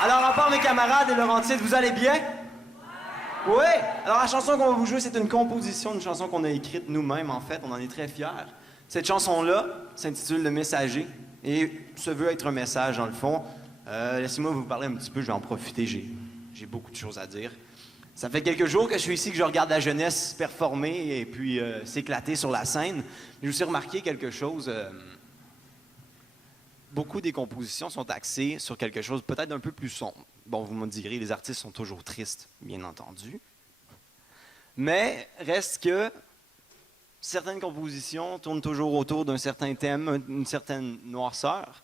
Alors, à part mes camarades et Laurentide, vous allez bien? Oui! Alors, la chanson qu'on va vous jouer, c'est une composition, une chanson qu'on a écrite nous-mêmes, en fait. On en est très fiers. Cette chanson-là s'intitule Le Messager et se veut être un message, dans le fond. Laissez-moi vous parler un petit peu, je vais en profiter, j'ai beaucoup de choses à dire. Ça fait quelques jours que je suis ici, que je regarde la jeunesse performer et puis s'éclater sur la scène. J'ai aussi remarqué quelque chose. Beaucoup des compositions sont axées sur quelque chose peut-être d'un peu plus sombre. Bon, vous me direz, les artistes sont toujours tristes, bien entendu. Mais reste que certaines compositions tournent toujours autour d'un certain thème, une certaine noirceur.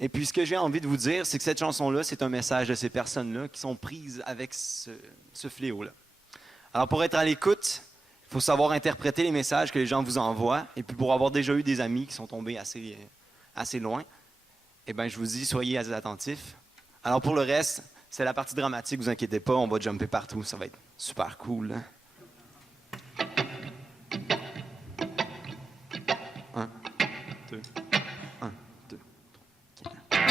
Et puis ce que j'ai envie de vous dire, c'est que cette chanson-là, c'est un message de ces personnes-là qui sont prises avec ce fléau-là. Alors pour être à l'écoute, il faut savoir interpréter les messages que les gens vous envoient. Et puis pour avoir déjà eu des amis qui sont tombés assez loin, eh bien je vous dis, soyez attentifs. Alors pour le reste, c'est la partie dramatique, vous inquiétez pas, on va jumper partout, ça va être super cool. Hein? 1, 2, 1, 2, 3, 4.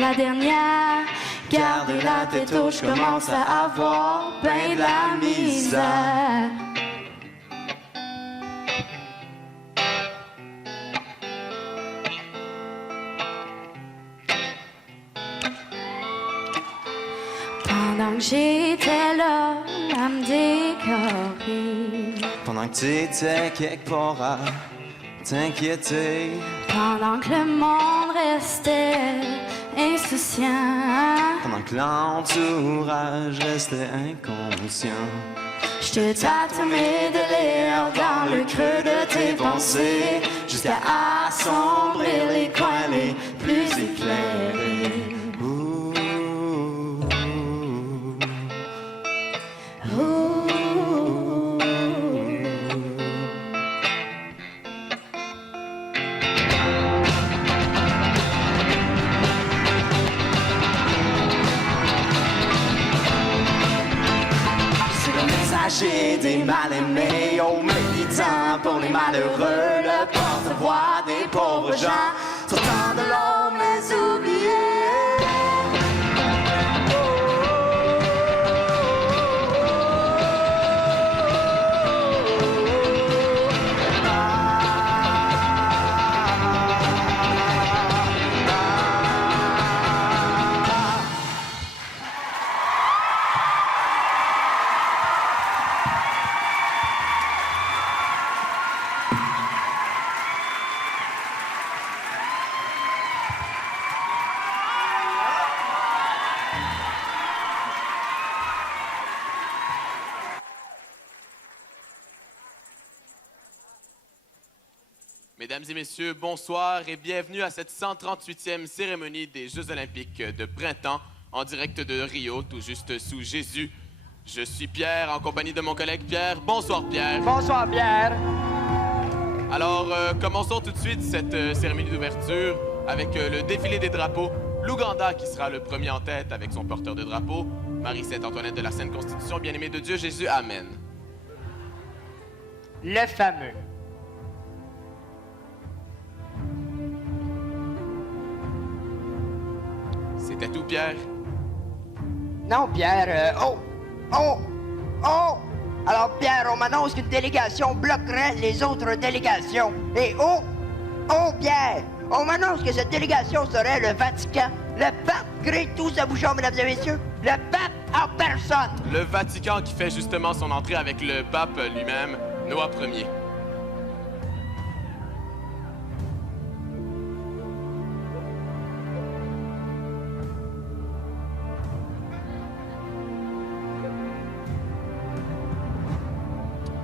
La dernière, gardez la tête haute, je commence à avoir ben de la misère. Pendant que j'étais là à me décorer, Pendant que t'étais quelque part à t'inquiéter, pendant que le monde restait insouciant, pendant que l'entourage restait inconscient, je te tâte mes délires dans le creux de tes pensées, jusqu'à assombrir les coins les plus éclairés. J'ai des mal-aimés, oh militant temps pour les malheureux, le porte-voix des pauvres gens, sortant de l'ombre les oubliés. Mesdames et messieurs, bonsoir et bienvenue à cette 138e cérémonie des Jeux olympiques de printemps en direct de Rio, tout juste sous Jésus. Je suis Pierre, en compagnie de mon collègue Pierre. Bonsoir Pierre. Bonsoir Pierre. Alors, commençons tout de suite cette cérémonie d'ouverture avec le défilé des drapeaux. L'Ouganda qui sera le premier en tête avec son porteur de drapeau. Marie-Sainte-Antoinette de la Sainte Constitution, bien-aimée de Dieu Jésus, Amen. Le fameux. C'était tout, Pierre? Non, Pierre, Alors, Pierre, on m'annonce qu'une délégation bloquerait les autres délégations. Et Pierre, on m'annonce que cette délégation serait le Vatican. Le pape crée tout ce bouchon, mesdames et messieurs. Le pape en personne. Le Vatican qui fait justement son entrée avec le pape lui-même, Noah Ier.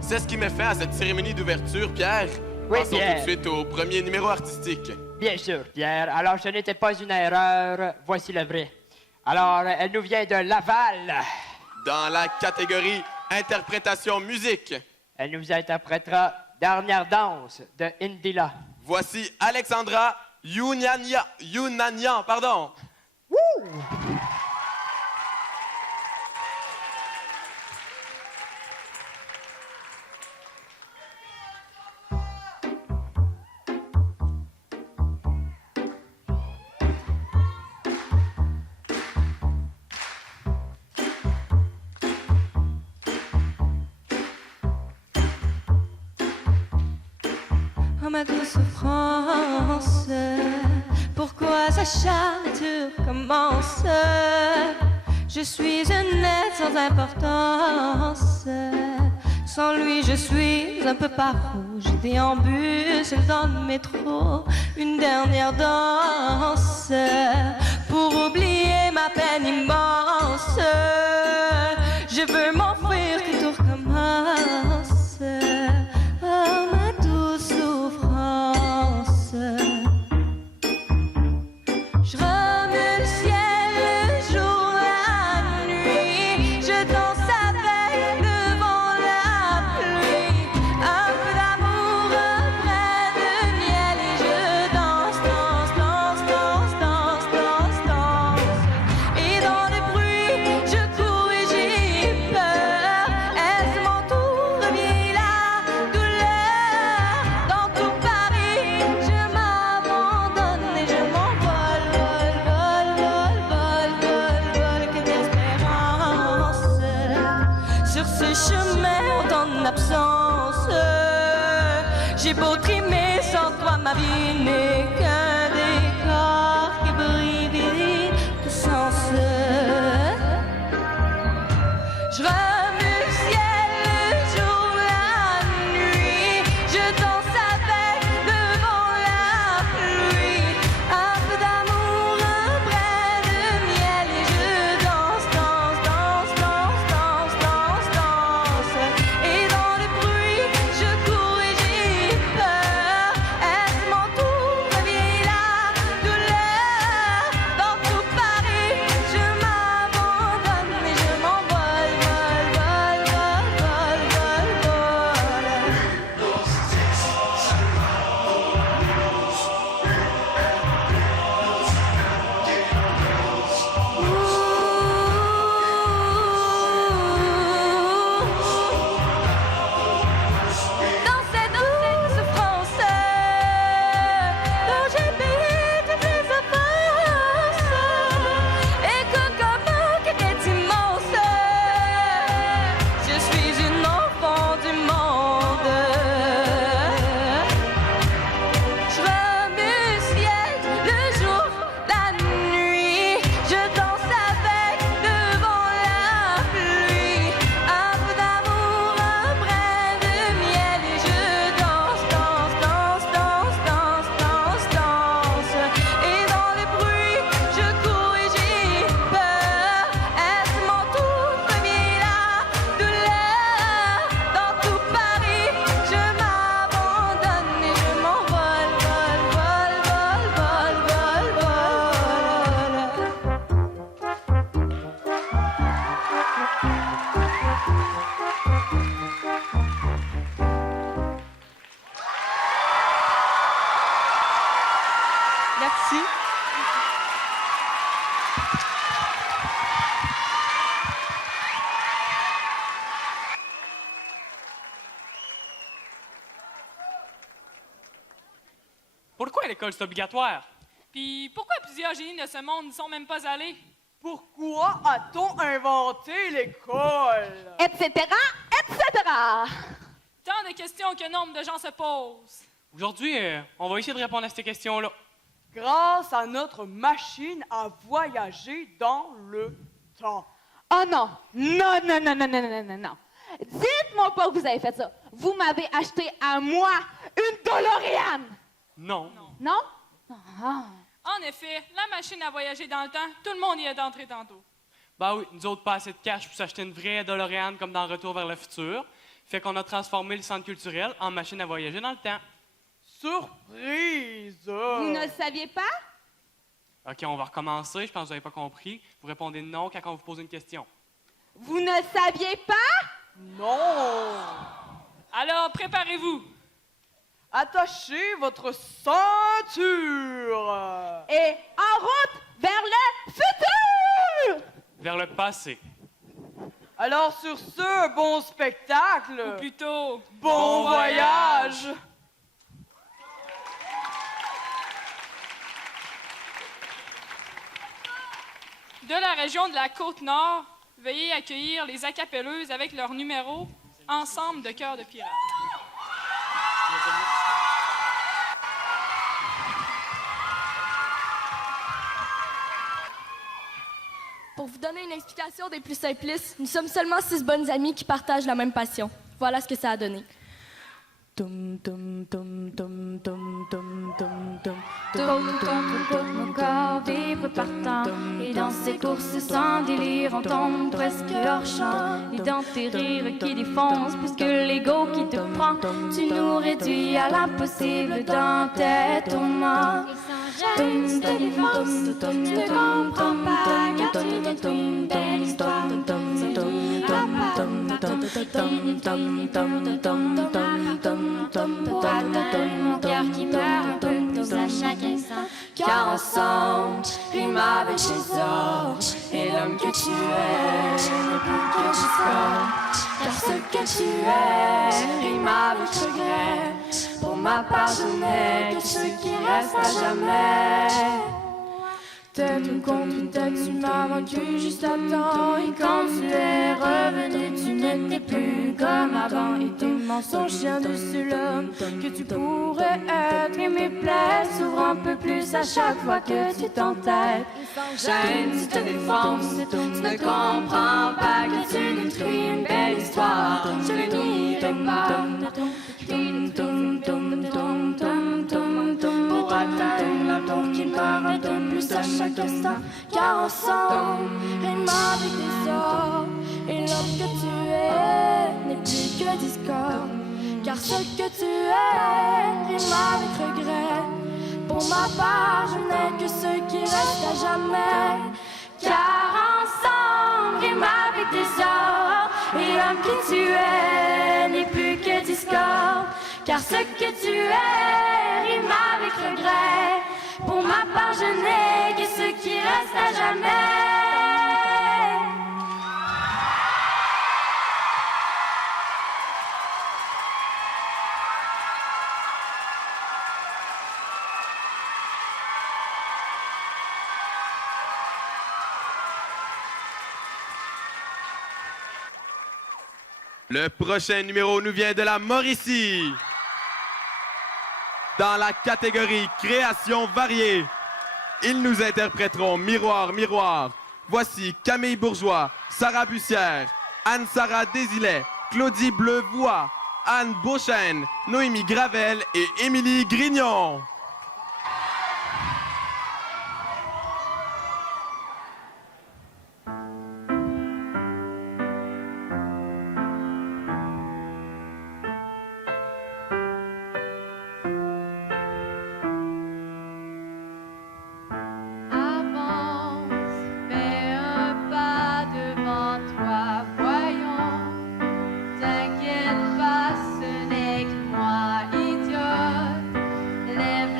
C'est ce qui met fin à cette cérémonie d'ouverture, Pierre. Oui, Passons Pierre. tout de suite au premier numéro artistique. Bien sûr, Pierre. Alors, ce n'était pas une erreur. Voici le vrai. Alors, elle nous vient de Laval. Dans la catégorie interprétation musique, Elle nous interprétera Dernière danse de Indila. voici Alexandra Younanian, pardon. Oh ma douce France, pourquoi cette charniture commence? Je suis un être sans importance. Sans lui, je suis un peu paro. Je déambule seul dans le métro. Une dernière danse pour oublier ma peine immense. Je veux m'enfuir que tout recommence. Oh ma douce souffrance. Je remue le ciel, le jour, la nuit. Je danse avec devant la pluie. Un peu d'amour, un brin de miel. Et je danse, danse, danse, danse, danse, danse, danse. Et dans le bruit, je cours et j'ai peur. Est-ce mon tour, revient la douleur. Dans tout Paris, je m'abandonne et je m'envole, vol, vol, vol, vol, vol, vol, que d'espérance. Sur ce chemin en ton absence, j'ai beau trimer sans toi, ma vie n'est qu'un décor qui brille de sens. Je remue le ciel, le jour, la nuit. Je danse avec devant la pluie. Un peu d'amour, un brin de miel. Et je danse, danse, danse, danse, danse, danse, danse. Et dans le bruit, je cours et j'ai peur. Est-ce mon tour, revient la Merci. Pourquoi l'école c'est obligatoire? Puis pourquoi plusieurs génies de ce monde n'y sont même pas allés? Pourquoi a-t-on inventé l'école? Etc., etc. Tant de questions que nombre de gens se posent. Aujourd'hui, on va essayer de répondre à ces questions-là. Grâce à notre machine à voyager dans le temps. Oh non! Non, non, non, non, non, non, non, non. Dites-moi pas que vous avez fait ça. Vous m'avez acheté à moi une DeLorean. Non. Non? Ah. En effet, la machine à voyager dans le temps, tout le monde y est entré tantôt. Ben oui, nous autres, pas assez de cash pour s'acheter une vraie DeLorean comme dans Retour vers le futur. Fait qu'on a transformé le centre culturel en machine à voyager dans le temps. Surprise! Vous ne le saviez pas? OK, on va recommencer. Je pense que vous n'avez pas compris. Vous répondez non quand on vous pose une question. Vous ne saviez pas? Non! Alors, préparez-vous. Attachez votre ceinture! Et en route vers le futur! Vers le passé. Alors sur ce, bon spectacle! Ou plutôt, Bon voyage! de la région de la Côte-Nord, veuillez accueillir les acapelleuses avec leur numéro « Ensemble de cœurs de pirates ». Pour vous donner une explication des plus simplistes, nous sommes seulement 6 bonnes amies qui partagent la même passion. Voilà ce que ça a donné. Mon corps vibre partant et dans ces courses sans délire on tombe presque hors champ. Et dans tes rires qui défoncent plus que l'ego qui te prend, tu nous réduis à l'impossible dans tes tourments. Tu ne comprends pas car tu détruis une belle histoire. Pour atteindre mon cœur qui meurt un peu plus à chaque instant. Car ensemble, rime avec les autres. Et l'homme que tu es n'est plus que du sport. Car ce que tu es rime avec regret. Pour ma part, je n'ai que ce qui reste à jamais. Tête contre tête, tu m'as vaincu juste à temps. Et quand tu es revenu, tu n'étais plus comme avant. Et tes mensonges viennent de l'homme que tu pourrais être. Et mes plaies s'ouvrent un peu plus à chaque fois que tu t'entêtes. Gêne, tu te défonces, tu ne comprends pas que tu détruis une belle histoire. Je ne nierai pas. Pour atteindre l'amour qui meurt un peu plus à chaque instant. Car ensemble, rime avec des sorts. Et l'homme que tu es n'est plus que discorde. Car ce que tu es rime avec regret. Pour ma part, je n'ai que ce qui reste à jamais. Car ensemble, rime avec des sorts. Et l'homme que tu es n'est plus que discorde. Car ce que tu es rime avec regret. Pour ma part, je n'ai que ce qui reste à jamais. Le prochain numéro nous vient de la Mauricie. Dans la catégorie création variée, ils nous interpréteront Miroir, Miroir. Voici Camille Bourgeois, Sarah Bussière, Anne-Sara Désilet, Claudie Bleuvoix, Anne Beauchesne, Noémie Gravel et Émilie Grignon. T'inquiète pas, ce n'est que moi, idiote. Lève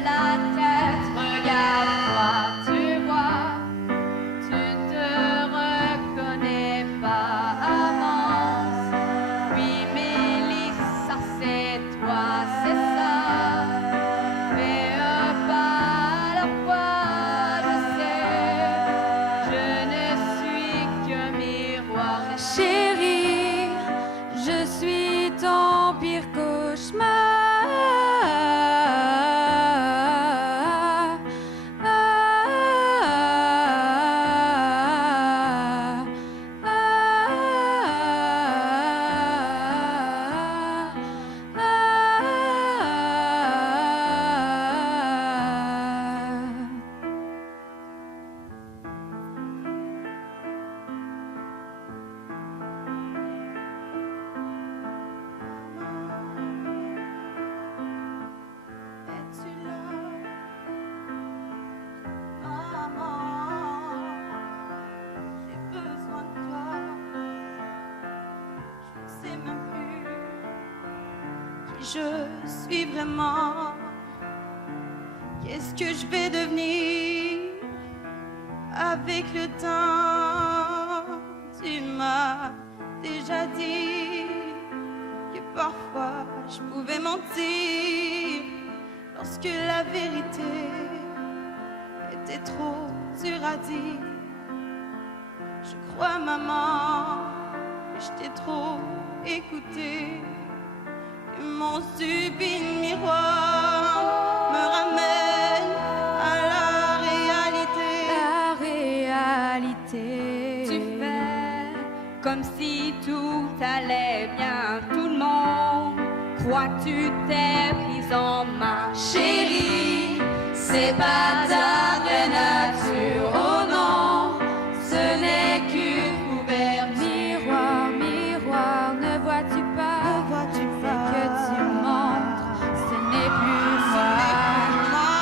je suis vraiment? Qu'est-ce que je vais devenir avec le temps? Tu m'as déjà dit que parfois je pouvais mentir lorsque la vérité était trop dure à dire. Je crois, maman, que je t'ai trop écouté, que mon stupide miroir me ramène à la réalité. La réalité. Tu fais comme si tout allait bien. Tout le monde croit que tu t'es prise en main. Chérie, c'est pas ta vraie nature. Oh non, ce n'est qu'une couverture. Miroir, miroir, ne vois-tu pas? Ce que tu montres, ce n'est plus moi.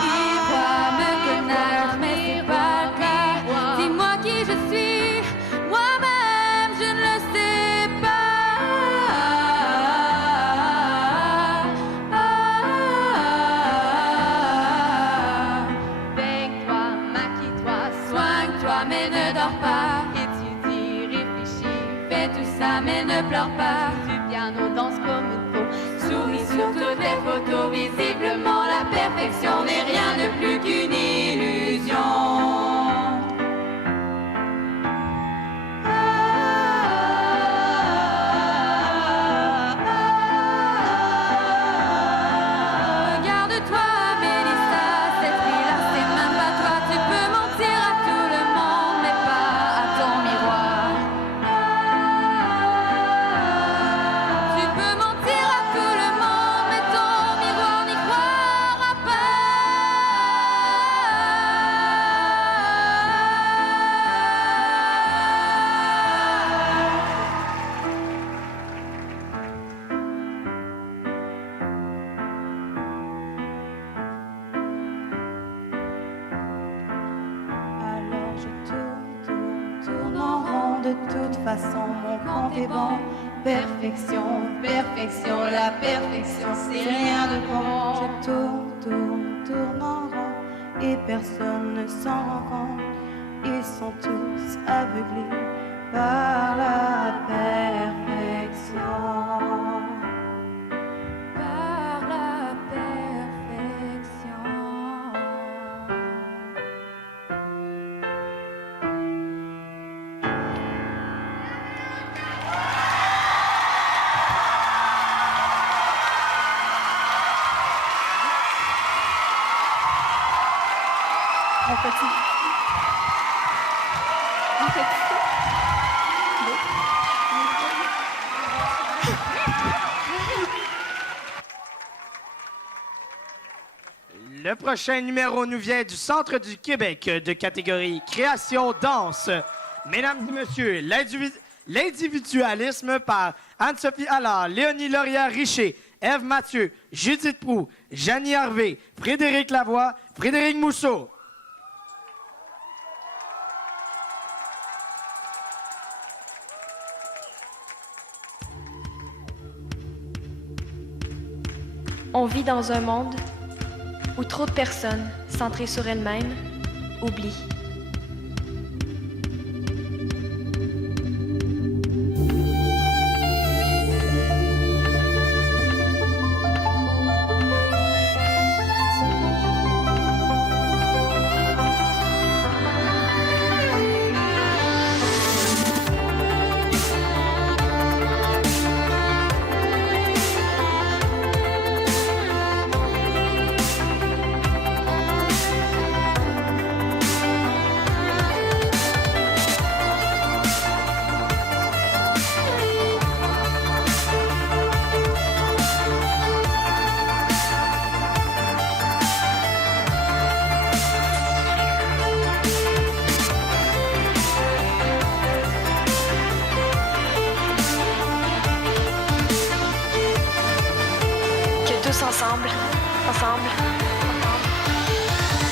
Il croit me connaître, mais c'est pas le cas. Dis-moi qui je suis, moi-même je ne le sais pas. Baigне-toi, maquille-toi, soigne-toi, mais ne dors pas. Étudie, réfléchis, fais tout ça, mais ne pleure pas. Du piano, danse comme il faut. Souris sur toutes les photos. Visiblement, la perfection n'est rien de plus qu'une illusion. Regarde-toi, Mélissa, cette fille-là, c'est même pas toi. Tu peux mentir à tout le monde, mais pas à ton miroir. Tu peux mentir à tout le monde, mais ton miroir n'y croira pas. Alors je tourne en rond. De toute façon, mon compte est bon. Perfection, perfection, la perfection, c'est rien de bon. Je tourne en rond et personne ne s'en rend compte. Ils sont tous aveuglés par la perfection. Par la perfection. On continue. On continue. Le prochain numéro nous vient du Centre du Québec de catégorie Création Danse. Mesdames et messieurs, l'individualisme par Anne-Sophie Allard, Léonie Laurière-Richer, Ève Mathieu, Judith Proulx, Janie Harvey, Frédéric Lavoie, Frédéric Mousseau. On vit dans un monde où trop de personnes, centrées sur elles-mêmes, oublient. tous ensemble,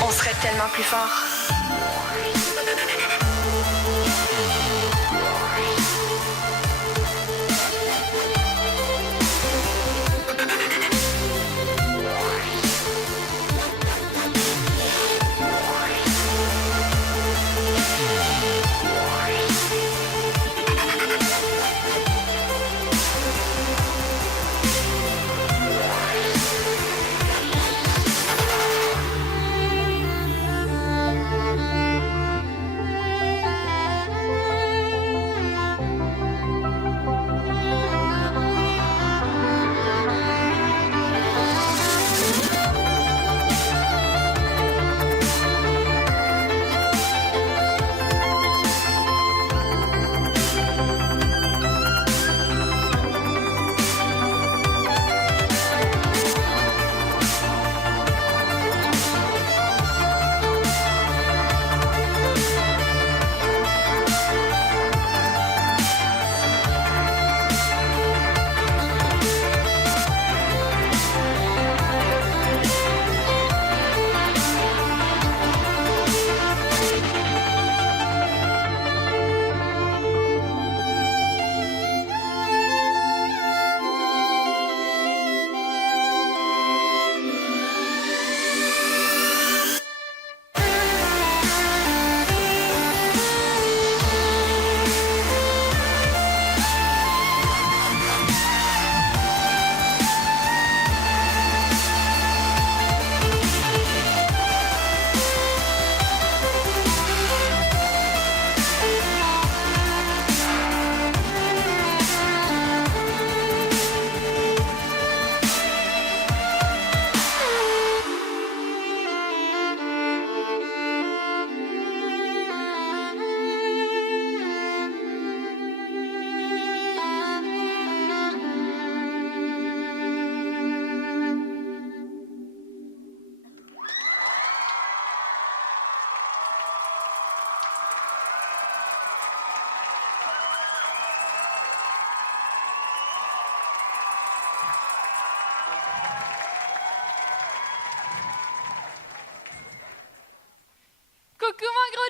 on serait tellement plus forts.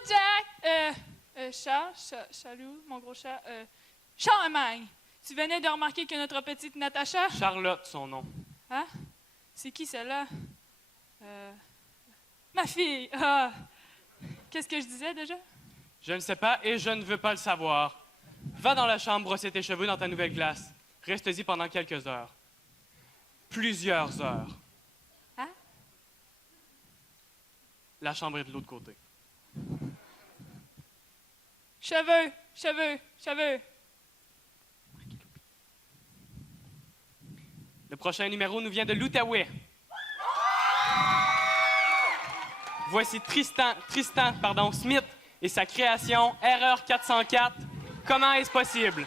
Jack! Chalou, mon gros chat. Charlemagne, tu venais de remarquer que notre petite Natacha... Charlotte, son nom. Hein? C'est qui, celle-là? Ma fille! Ah! Qu'est-ce que je disais, déjà? Je ne sais pas et je ne veux pas le savoir. Va dans la chambre brosser tes cheveux dans ta nouvelle glace. Reste-y pendant quelques heures. Plusieurs heures. Hein? La chambre est de l'autre côté. Cheveux! Le prochain numéro nous vient de l'Outaouais. Voici Tristan Smith et sa création Erreur 404. Comment est-ce possible?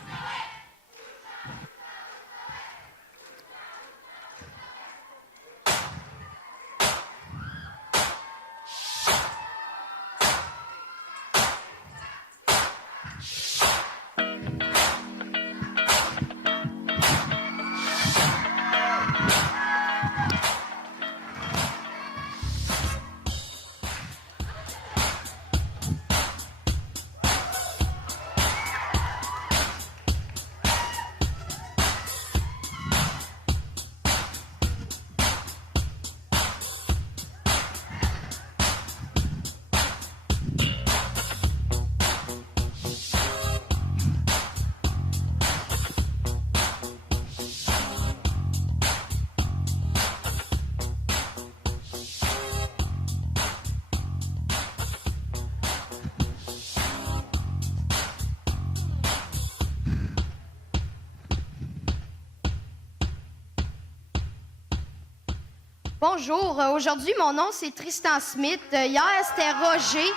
Bonjour, aujourd'hui mon nom c'est Tristan Smith. Hier c'était Roger.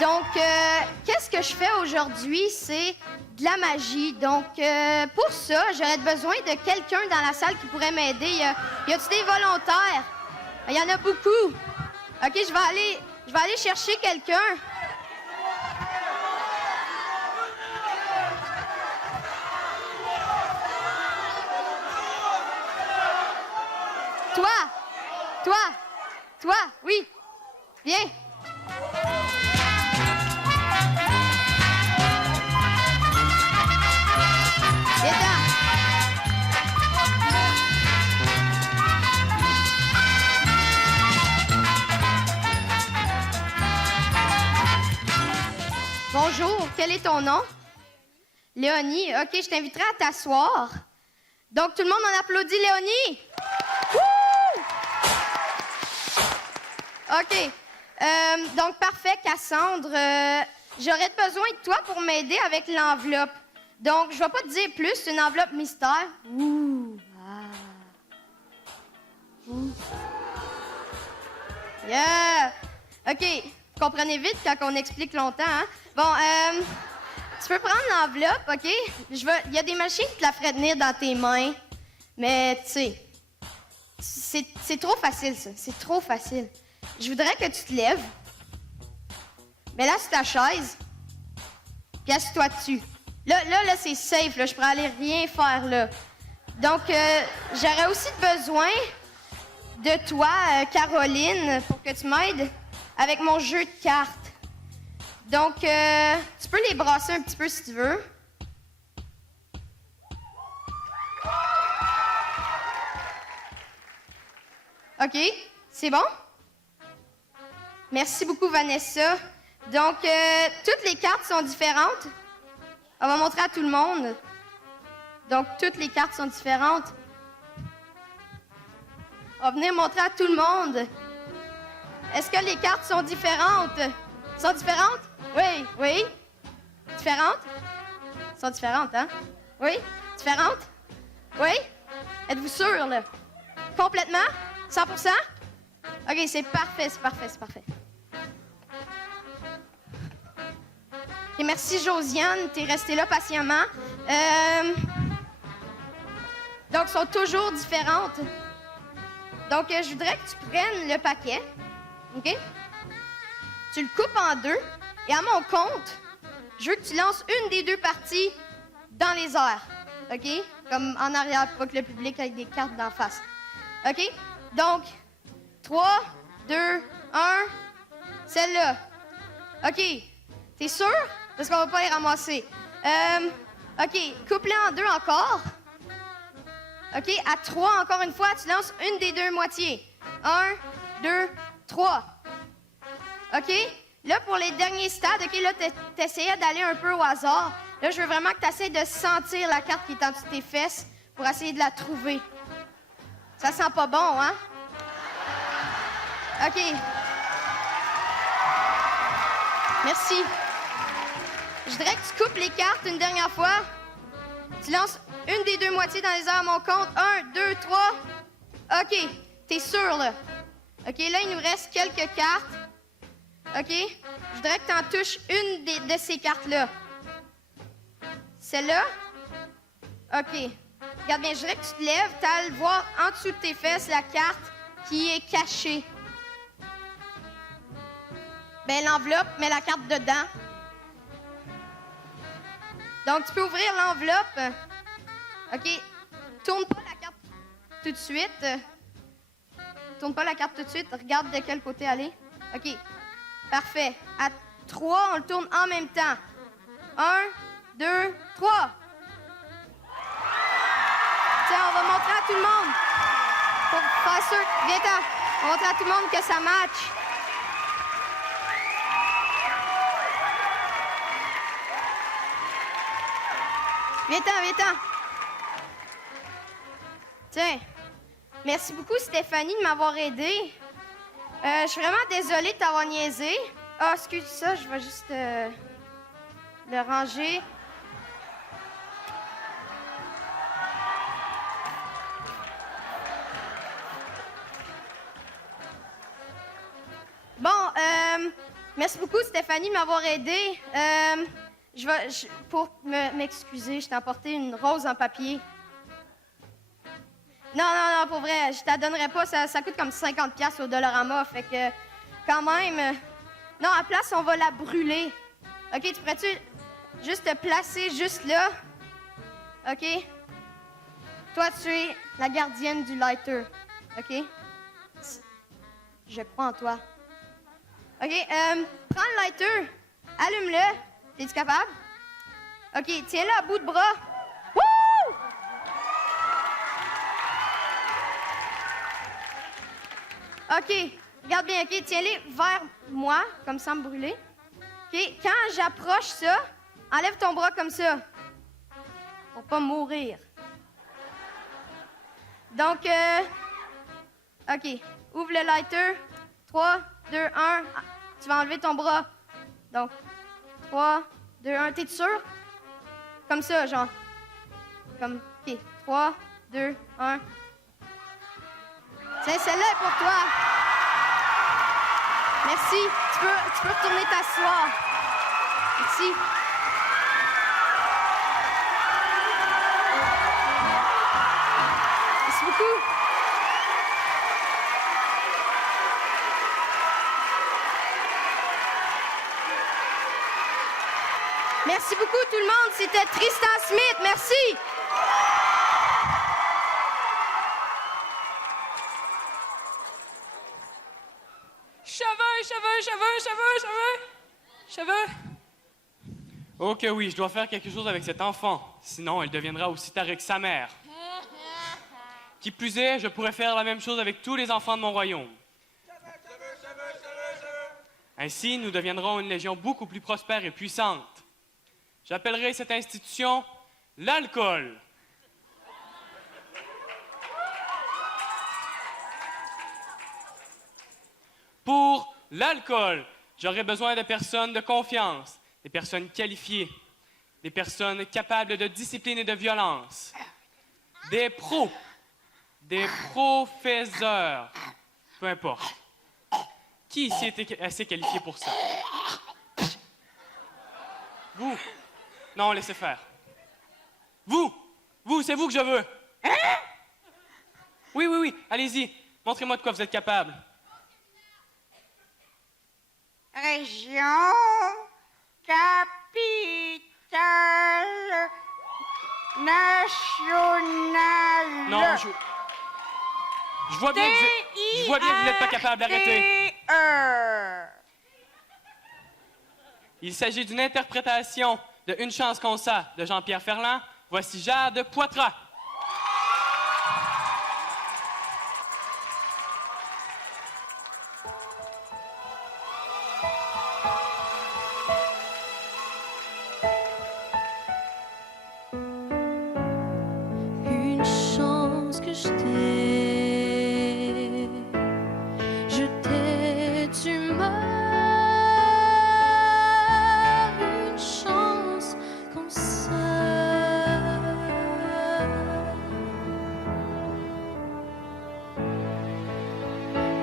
Donc, qu'est-ce que je fais aujourd'hui? C'est de la magie. Donc, pour ça, j'aurais besoin de quelqu'un dans la salle qui pourrait m'aider. Y a-t-il des volontaires? Il y en a beaucoup. OK, je vais aller chercher quelqu'un. Toi, oui, viens. Viens-t'en. Bonjour, quel est ton nom? Léonie. OK, je t'inviterai à t'asseoir. Donc, tout le monde en applaudit Léonie? OK. Donc, parfait, Cassandre. J'aurais besoin de toi pour m'aider avec l'enveloppe. Donc, je vais pas te dire plus, c'est une enveloppe mystère. Ouh. Ah. Ouh. Yeah. OK. Comprenez vite quand on explique longtemps, hein? Bon, tu peux prendre l'enveloppe, OK? Il y a des machines qui te la feraient tenir dans tes mains. Mais, tu sais, c'est trop facile, ça. C'est trop facile. Je voudrais que tu te lèves. Mais là, c'est ta chaise. Puis assis-toi dessus. Là, c'est safe. Là, je pourrais aller rien faire là. Donc, j'aurais aussi besoin de toi, Caroline, pour que tu m'aides avec mon jeu de cartes. Donc, tu peux les brasser un petit peu si tu veux. OK, c'est bon? Merci beaucoup, Vanessa. Donc, toutes les cartes sont différentes. On va montrer à tout le monde. Donc, toutes les cartes sont différentes. On va venir montrer à tout le monde. Est-ce que les cartes sont différentes? Sont différentes? Oui, oui. Différentes? Sont différentes, hein? Oui? Différentes? Oui? Êtes-vous sûr, là? Complètement? 100%? OK, c'est parfait, c'est parfait, c'est parfait. OK, merci, Josiane. T'es restée là patiemment. Donc, sont toujours différentes. Donc, je voudrais que tu prennes le paquet. OK? Tu le coupes en deux. Et à mon compte, je veux que tu lances une des deux parties dans les airs. OK? Comme en arrière, pour pas que le public ait des cartes d'en face. OK? Donc, 3, 2, 1, celle-là. OK. T'es sûr? Parce qu'on va pas les ramasser. OK. Coupe-les en 2 encore. OK. À 3, encore une fois, tu lances une des 2 moitiés. 1, 2, 3. OK? Là, pour les derniers stades, OK, là, t'essayais d'aller un peu au hasard. Là, je veux vraiment que tu essaies de sentir la carte qui est en dessous de tes fesses pour essayer de la trouver. Ça sent pas bon, hein? OK. Merci. Je voudrais que tu coupes les cartes une dernière fois. Tu lances une des 2 moitiés dans les airs à mon compte. 1, 2, 3. OK. T'es sûr, là? OK, là, il nous reste quelques cartes. OK? Je voudrais que tu en touches une de ces cartes-là. Celle-là? OK. Regarde bien, je voudrais que tu te lèves, tu ailles voir en dessous de tes fesses la carte qui est cachée. Ben, l'enveloppe, mets la carte dedans. Donc, tu peux ouvrir l'enveloppe. OK. Tourne pas la carte tout de suite. Tourne pas la carte tout de suite. Regarde de quel côté elle est. OK. Parfait. À 3, on le tourne en même temps. 1, 2, 3. Tiens, on va montrer à tout le monde. Pour faire sûr. Viens-t'en. On va montrer à tout le monde que ça match. Viens-t'en, viens-t'en. Tiens. Merci beaucoup, Stéphanie, de m'avoir aidé. Je suis vraiment désolée de t'avoir niaisé. Ah, excuse ça, je vais juste le ranger. Bon, merci beaucoup, Stéphanie, de m'avoir aidé. Pour m'excuser, je t'ai emporté une rose en papier. Non, pour vrai, je te la donnerai pas. Ça coûte comme 50$ au Dollarama, fait que quand même... Non, à la place, on va la brûler. OK, tu pourrais-tu juste te placer juste là? OK? Toi, tu es la gardienne du lighter. OK? Je crois en toi. OK, prends le lighter, allume-le. T'es-tu capable? OK, tiens-le à bout de bras. Wouh! OK, regarde bien, OK, tiens-les vers moi, comme sans me brûler. OK, quand j'approche ça, enlève ton bras comme ça, pour pas mourir. Donc, OK, ouvre le lighter. 3, 2, 1, tu vas enlever ton bras. Donc, 3, 2, 1, t'es sûr? Comme ça, genre. Comme, OK, 3, 2, 1. Tiens, celle-là est pour toi. Merci. Tu peux retourner t'asseoir. Merci. Merci beaucoup. Merci beaucoup tout le monde. C'était Tristan Smith. Merci. Cheveux. Oh que oui, je dois faire quelque chose avec cet enfant. Sinon, elle deviendra aussi tarée que sa mère. Qui plus est, je pourrais faire la même chose avec tous les enfants de mon royaume. Ainsi, nous deviendrons une légion beaucoup plus prospère et puissante. J'appellerai cette institution l'alcool. Pour l'alcool, j'aurai besoin de personnes de confiance, des personnes qualifiées, des personnes capables de discipline et de violence, des pros, des professeurs, peu importe. Qui ici est assez qualifié pour ça? Vous? Non, laissez faire. Vous, c'est vous que je veux. Oui, allez-y. Montrez-moi de quoi vous êtes capable. Région, capitale, nationale. Non, je vois bien que vous n'êtes pas capable d'arrêter. Il s'agit d'une interprétation de Une chance qu'on s'a de Jean-Pierre Ferland. Voici Jade Poitras. Une chance que je t'ai, tu meurs. Une chance qu'on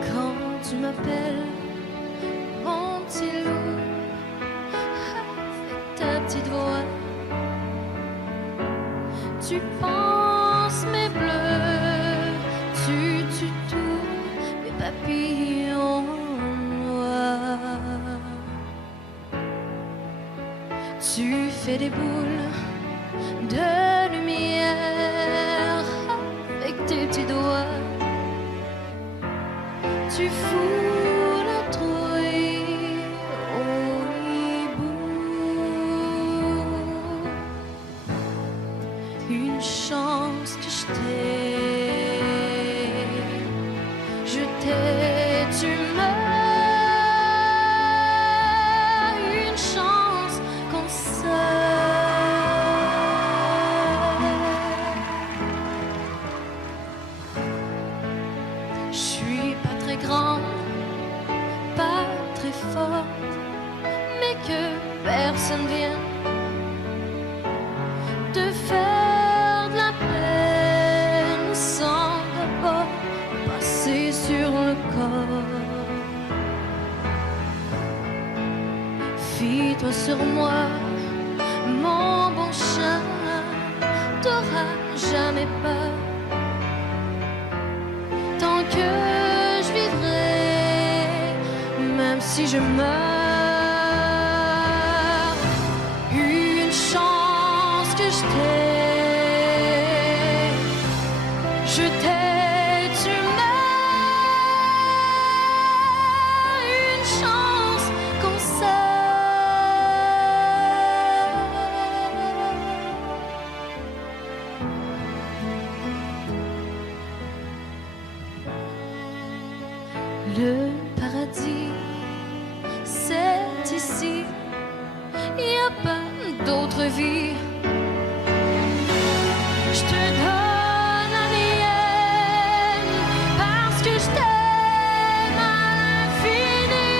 quand tu m'appelles, mon petit loup, avec ta petite voix. Tu penses mes bleus, tu tues tous mes papillons noirs. Tu fais des boules de lumière avec tes petits doigts. Tu fous la trouille au hibou. Une chance que je t'ai, tu meurs. Une chance qu'on je suis pas très grande, pas très forte, mais que personne vienne te faire de la peine sans d'abord passer sur le corps. Fie-toi sur moi, mon bon chat, t'auras jamais peur. Tant que je vivrai, même si je meurs. Une chance que je t'ai, tu meurs. Une chance qu'on le paradis, c'est ici, y a pas d'autre vie. Je te donne la mienne parce que je t'aime à l'infini.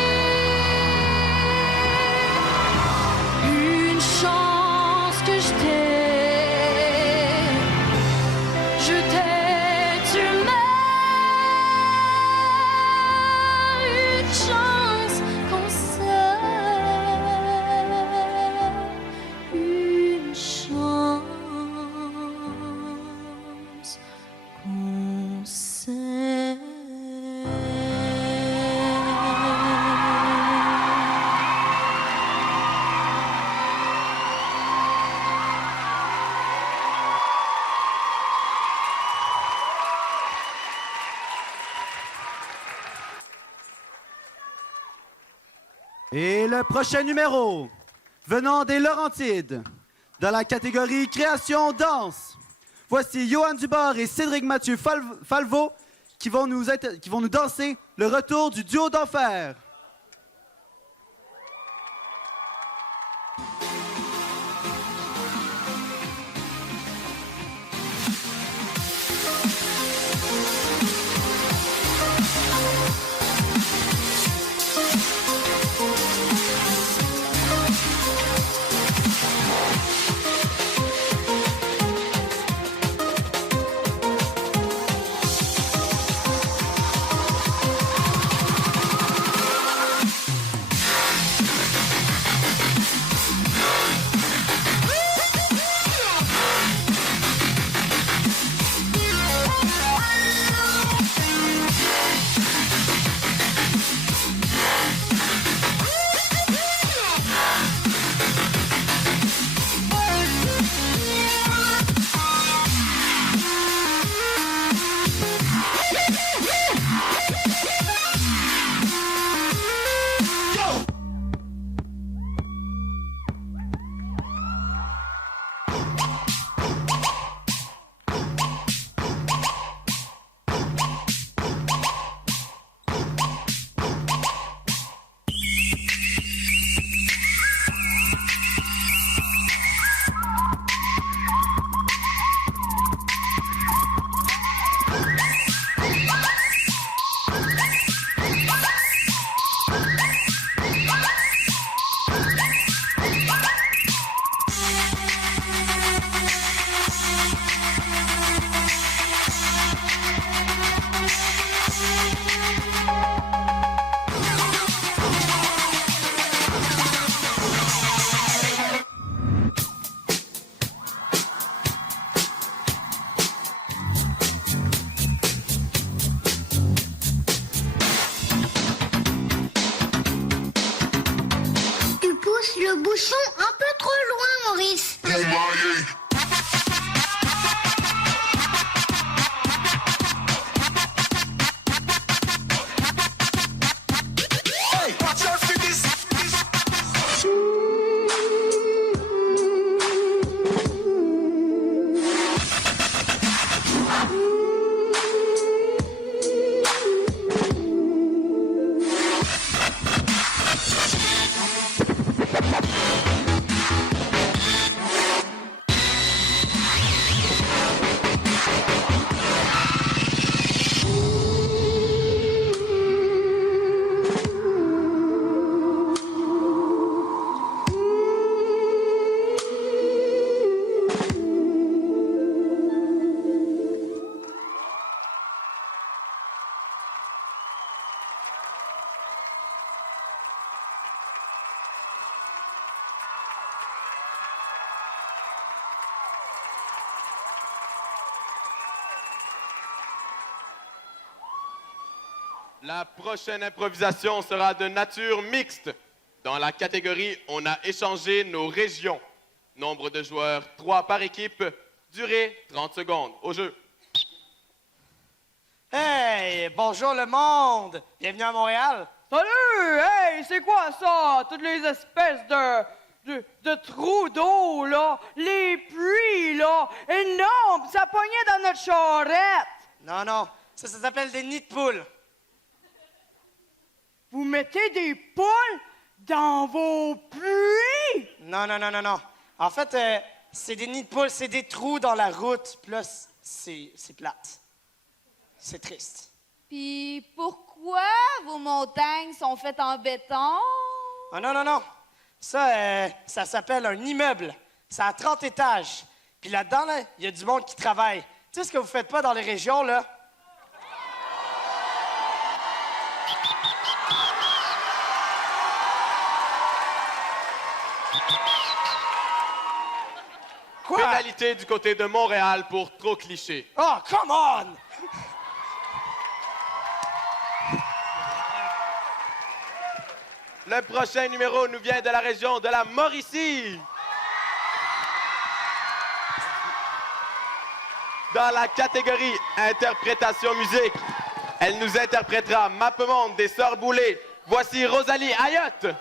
Une chance que je t'ai, tu meurs. Une chance qu'on une chance qu'on Et le prochain numéro, venant des Laurentides, dans la catégorie création danse. Voici Johan Dubord et Cédric Mathieu Falvo qui vont nous danser le retour du duo d'enfer. bouchon un peu trop loin, Maurice. La prochaine improvisation sera de nature mixte. Dans la catégorie « On a échangé nos régions ». Nombre de joueurs, 3 par équipe. Durée, 30 secondes. Au jeu. Hey, bonjour le monde! Bienvenue à Montréal! Salut! Hey, c'est quoi ça? Toutes les espèces de trous d'eau, là, les pluies, là, énormes, ça pognait dans notre charrette! Non, ça s'appelle des nids de poules. Vous mettez des poules dans vos pluies? Non. En fait, c'est des nids de poules, c'est des trous dans la route. Puis là, c'est plate. C'est triste. Puis pourquoi vos montagnes sont faites en béton? Ah non. Ça s'appelle un immeuble. Ça a 30 étages. Puis là-dedans, il y a du monde qui travaille. Tu sais ce que vous faites pas dans les régions, là? Quoi? Pénalité du côté de Montréal pour trop cliché. Oh, come on! Le prochain numéro nous vient de la région de la Mauricie. Dans la catégorie interprétation musique, elle nous interprétera Mappemonde des Sœurs Boulay. Voici Rosalie Ayotte.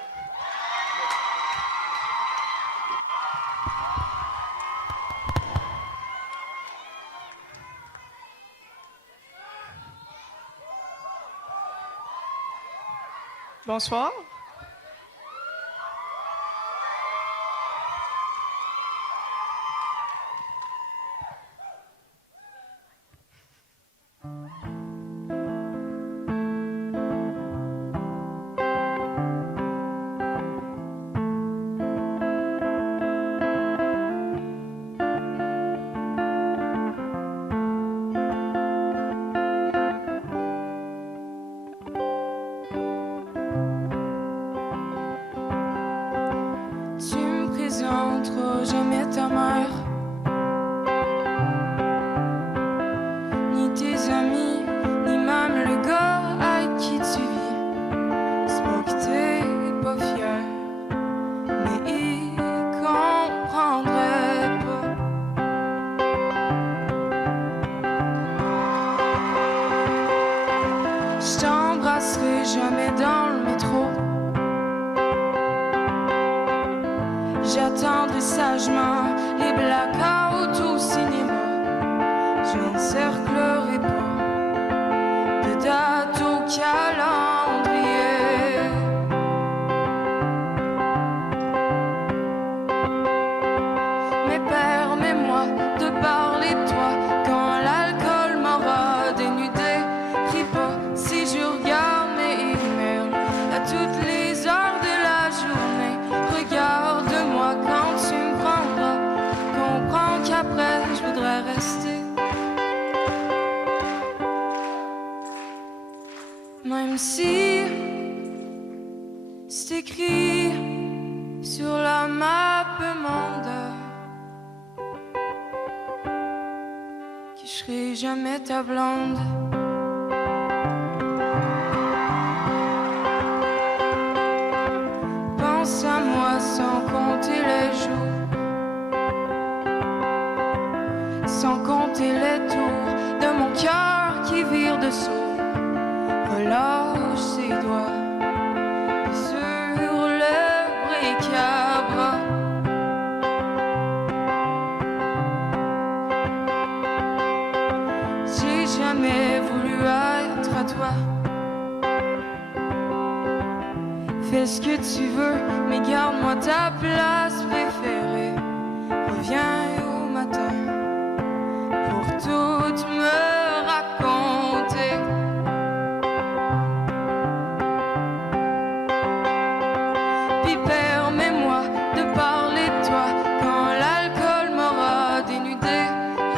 Bonsoir. Jamais ta mère, ni tes amis, ni même le gars à qui tu vis. C'est pas que t'es pas fier, mais il comprendrait pas. Je t'embrasserai jamais dans le métro. J'attendrai sagement les blackouts au cinéma. Je n'encerclerai pas de date au calendrier. Mais permets-moi de parler de toi quand l'alcool m'aura dénudé. Ris pas si je regarde mes emails à toutes les heures de la journée. Regarde-moi quand tu me prendras. Comprends qu'après je voudrais rester. Même si c'est écrit sur la map monde que je serai jamais ta blonde. Pense à moi sans compter les jours, sans compter les tours de mon cœur qui vire de sourd. Relâche ses doigts sur le bric-à-brac. J'ai jamais voulu être à toi. Fais ce que tu veux, mais garde-moi ta place préférée. Reviens au matin pour tout me raconter. Puis permets-moi de parler de toi quand l'alcool m'aura dénudé.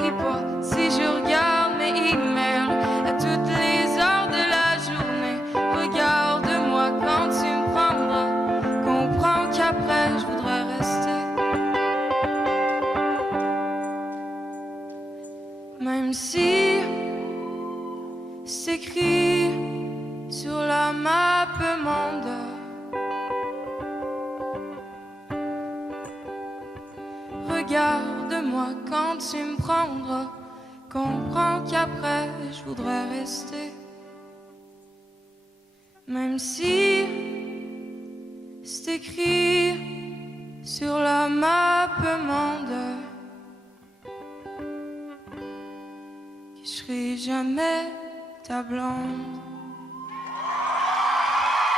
Ris pas si je regarde mes emails à toutes les heures de la journée. Regarde-moi quand tu me prendras. Comprends qu'après je voudrais rester. Même si c'est écrit sur la map monde. Regarde-moi quand tu me prendras. Comprends qu'après je voudrais rester. Même si c'est écrit sur la map monde que je serai jamais ta blonde.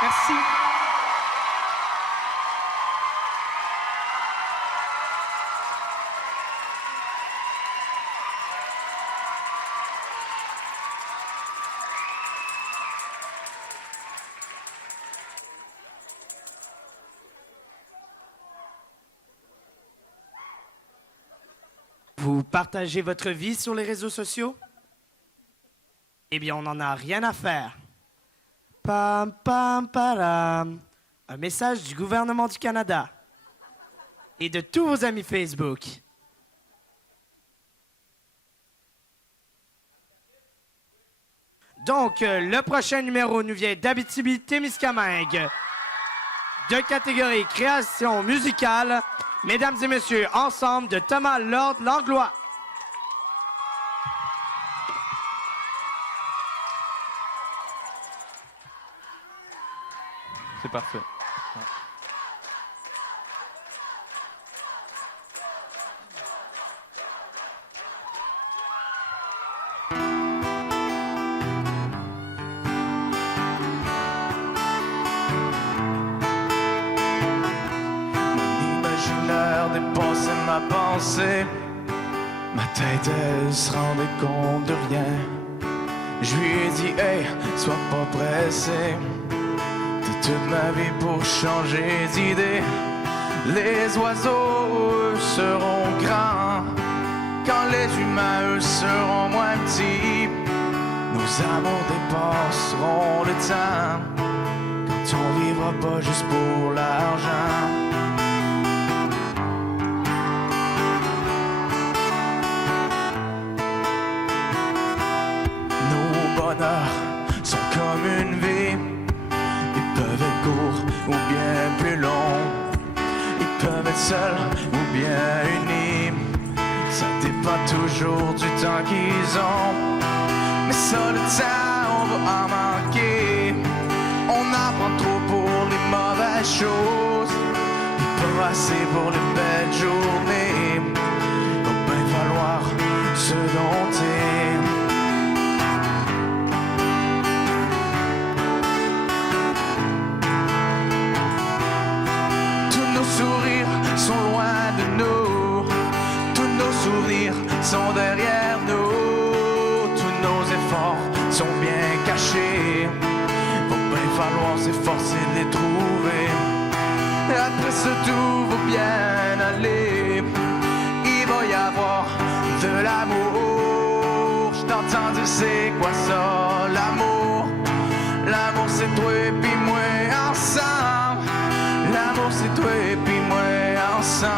Merci. Vous partagez votre vie sur les réseaux sociaux? Eh bien, on n'en a rien à faire. Pam, pam, param. Un message du gouvernement du Canada et de tous vos amis Facebook. Donc, le prochain numéro nous vient d'Abitibi-Témiscamingue, de catégorie création musicale. Mesdames et messieurs, ensemble de Thomas Lord Langlois. C'est parfait. Dépenser ma pensée, ma tête elle se rendait compte de rien. Je lui ai dit hey, sois pas pressé, t'as toute ma vie pour changer d'idée. Les oiseaux eux seront grands quand les humains eux seront moins petits. Nos amours dépasseront le temps quand on vivra pas juste pour l'argent. Sont comme une vie, ils peuvent être courts ou bien plus longs, ils peuvent être seuls ou bien unis, ça dépend toujours du temps qu'ils ont. Mais ça le temps on va en manquer, on apprend trop pour les mauvaises choses, et pas assez pour les belles journées. Il va bien falloir se dompter. Sourires sont loin de nous, tous nos souvenirs sont derrière nous, tous nos efforts sont bien cachés, va bien falloir s'efforcer de les trouver. Après ça tout va bien aller, il va y avoir de l'amour. Je t'entends dire c'est quoi ça l'amour? L'amour c'est toi et puis moi ensemble. L'amour c'est toi et puis moi ensemble.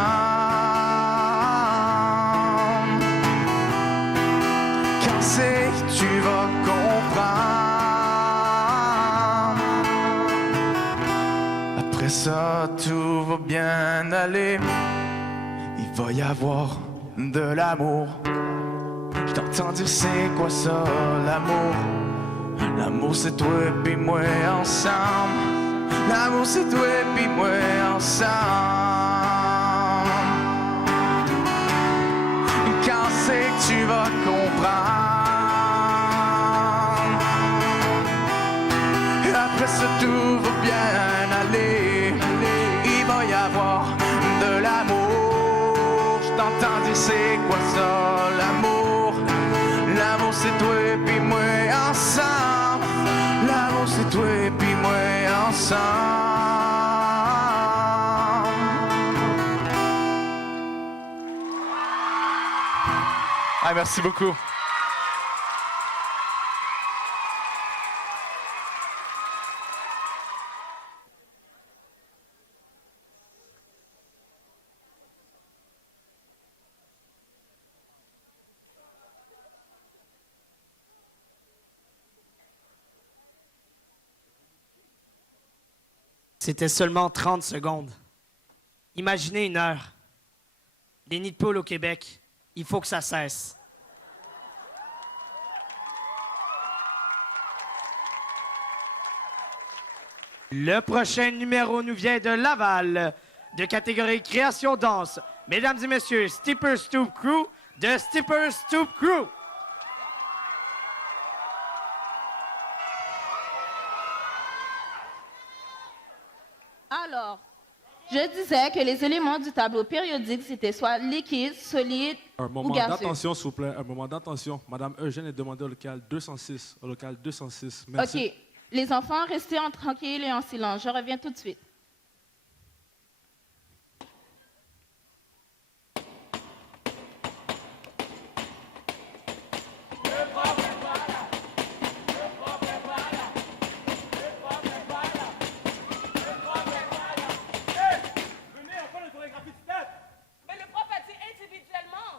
Quand c'est que tu vas comprendre? Après ça ça, tout va bien aller. Il va y avoir de l'amour. Je t'entends dire c'est quoi ça, l'amour? L'amour c'est toi et puis moi ensemble. L'amour c'est toi et puis moi ensemble. Quand c'est que tu vas comprendre? Et après ça tout va bien aller. Il va y avoir de l'amour. Je t'entends dire c'est quoi ça, l'amour? L'amour c'est toi et puis moi ensemble. L'amour c'est toi et puis moi ensemble. Ah, merci beaucoup. C'était seulement 30 secondes. Imaginez une heure. Les nids de poules au Québec, il faut que ça cesse. Le prochain numéro nous vient de Laval, de catégorie création danse. Mesdames et messieurs, Stipper Stoop Crew de Stipper Stoop Crew. Alors, je disais que les éléments du tableau périodique, c'était soit liquide, solide Un ou moment gazeux. d'attention, s'il vous plaît. Un moment d'attention. Madame Eugène est demandée au local 206. Au local 206. Merci. OK. Les enfants, restez tranquilles et en silence. Je reviens tout de suite. Mais le prof a dit individuellement.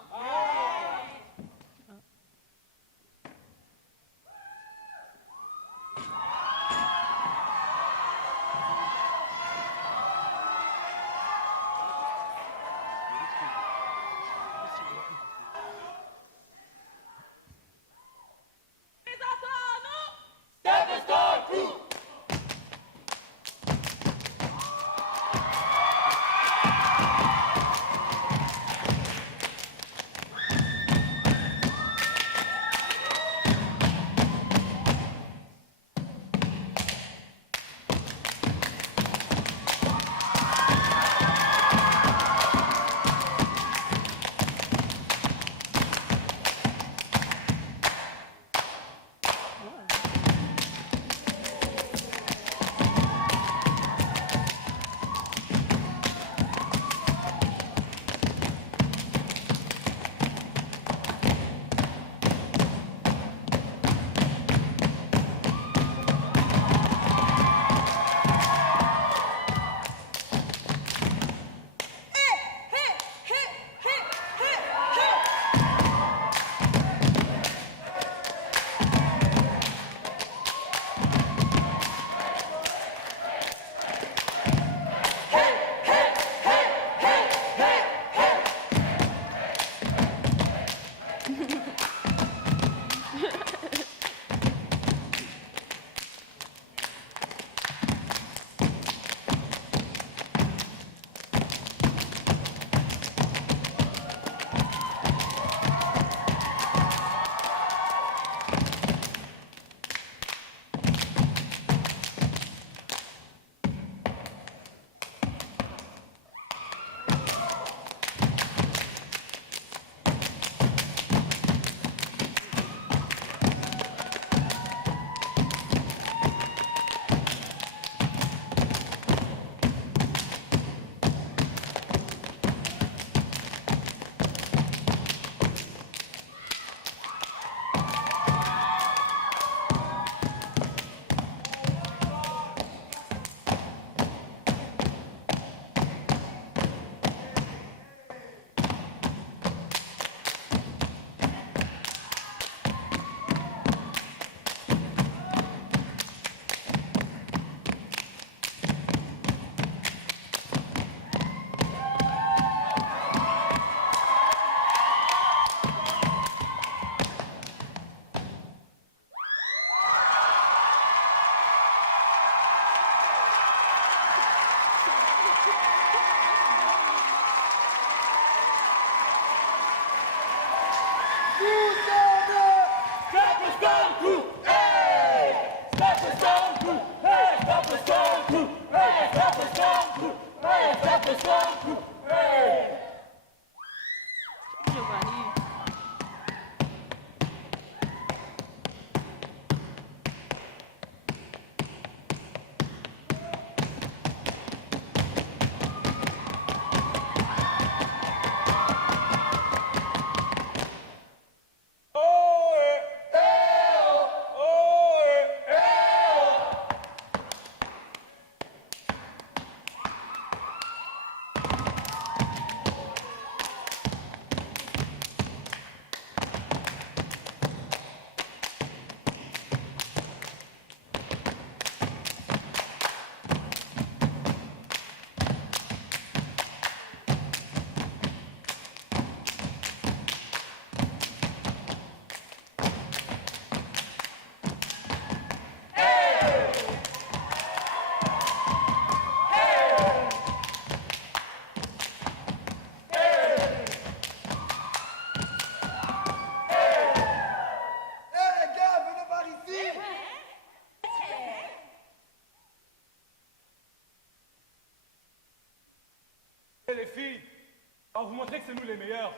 On va vous montrer que c'est nous les meilleurs.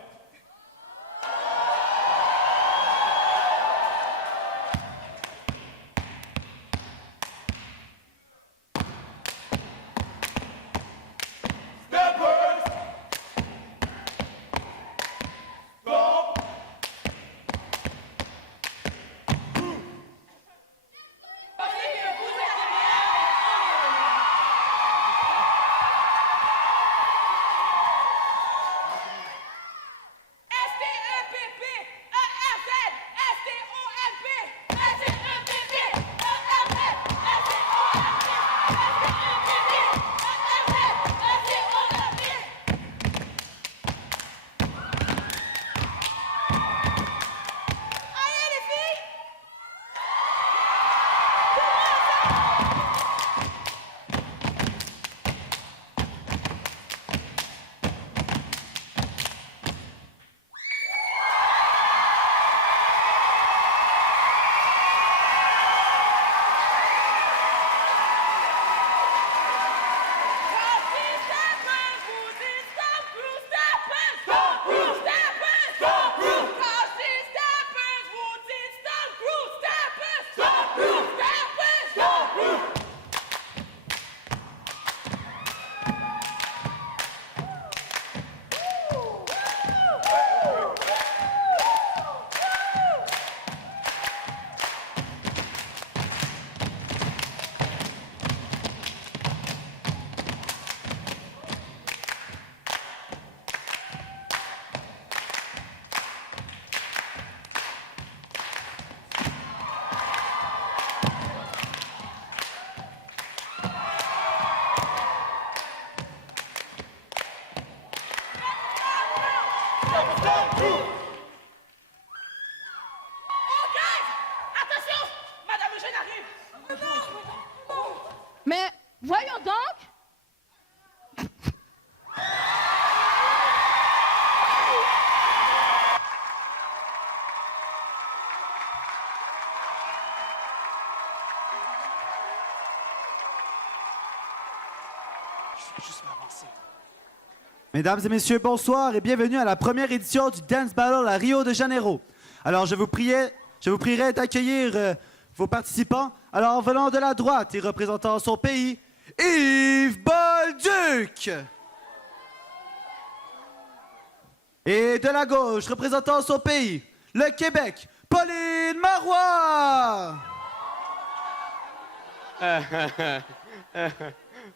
Mais voyons donc! Je vais juste m'avancer. Mesdames et messieurs, bonsoir et bienvenue à la première édition du Dance Battle à Rio de Janeiro. Alors, je vous prierai d'accueillir vos participants. Alors, venant de la droite et représentant son pays, Yves Bolduc. Et de la gauche, représentant son pays, le Québec, Pauline Marois.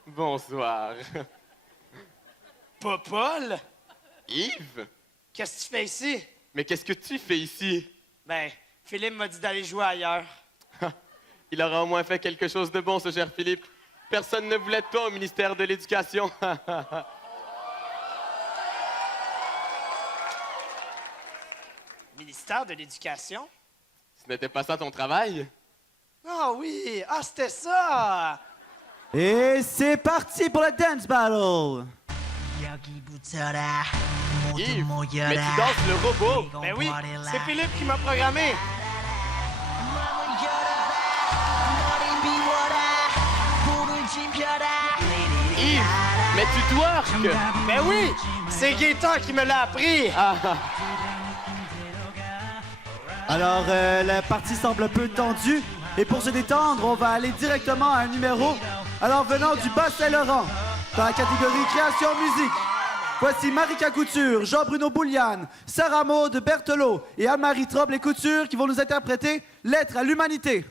Bonsoir. Pas Paul? Yves? Qu'est-ce que tu fais ici? Mais qu'est-ce que tu fais ici? Ben, Philippe m'a dit d'aller jouer ailleurs. Il aura au moins fait quelque chose de bon, ce cher Philippe. Personne ne voulait de toi au ministère de l'Éducation. Ministère de l'Éducation? Ce n'était pas ça ton travail? Ah oui! Ah, c'était ça! Et c'est parti pour le Dance Battle. Yves, mais tu danses le robot! Ben oui, c'est Philippe qui m'a programmé. Yves, mais tu twerk! Ben oui, c'est Gaëtan qui me l'a appris. Alors, la partie semble un peu tendue. Et pour se détendre, on va aller directement à un numéro. Alors, venant du Bas-Saint-Laurent, dans la catégorie création musique, voici Marika Couture, Jean-Bruno Bouliane, Sarah Maud Berthelot et Anne-Marie Troble et Couture qui vont nous interpréter Lettre à l'humanité.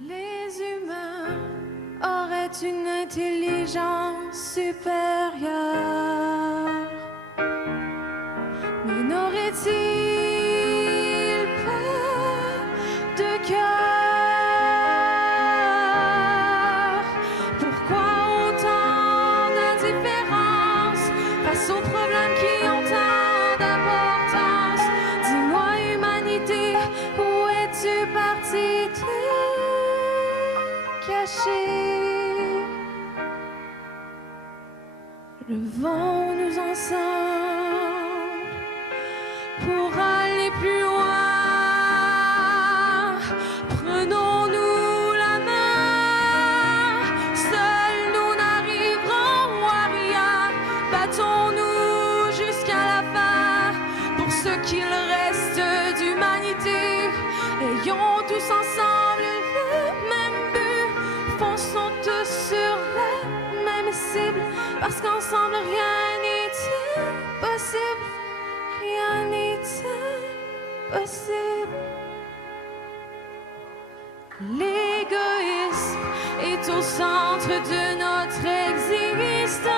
Les humains auraient une intelligence supérieure, mais n'auraient-ils pas de cœur? Pourquoi autant d'indifférence face aux problèmes qui ont tant d'importance? Dis-moi, humanité, où es-tu parti? cacher. Levons nous ensemble pour aller plus loin. Prenons-nous la main, seuls nous n'arriverons à rien. Battons-nous jusqu'à la fin pour ce qu'il reste d'humanité. Ayons tous ensemble le même but, fonçons tous sur la même cible, parce qu'ensemble rien n'est impossible, rien n'est impossible. L'égoïsme est au centre de notre existence,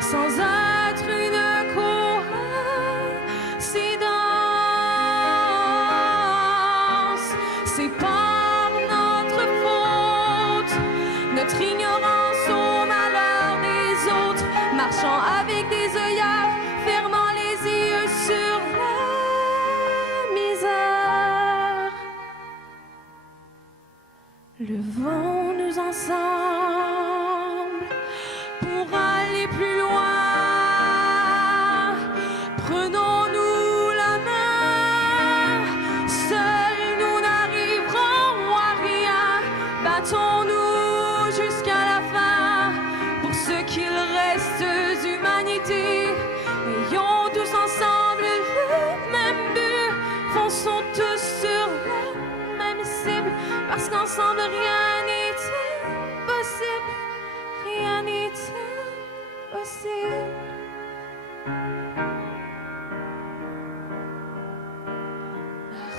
sans être une coïncidence. C'est par notre faute, notre ignorance au malheur des autres, marchant avec des œillères, fermant les yeux sur la misère. Levons-nous ensemble pour aller plus loin. Prenons-nous la main, seuls nous n'arriverons à rien. Battons-nous jusqu'à la fin pour ce qu'il reste d'humanité. Ayons tous ensemble le même but, fonçons tous sur la même cible, parce qu'ensemble rien n'est impossible, rien n'est impossible.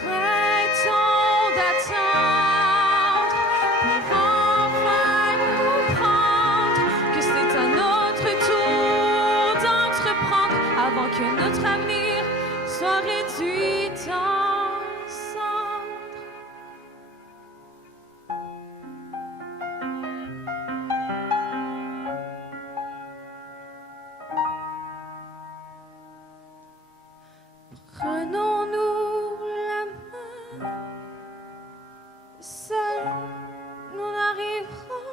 Arrêtons d'attendre pour enfin comprendre que c'est à notre tour d'entreprendre avant que notre avenir soit réduit en cendres. Prenons-nous la main, seuls nous n'arriverons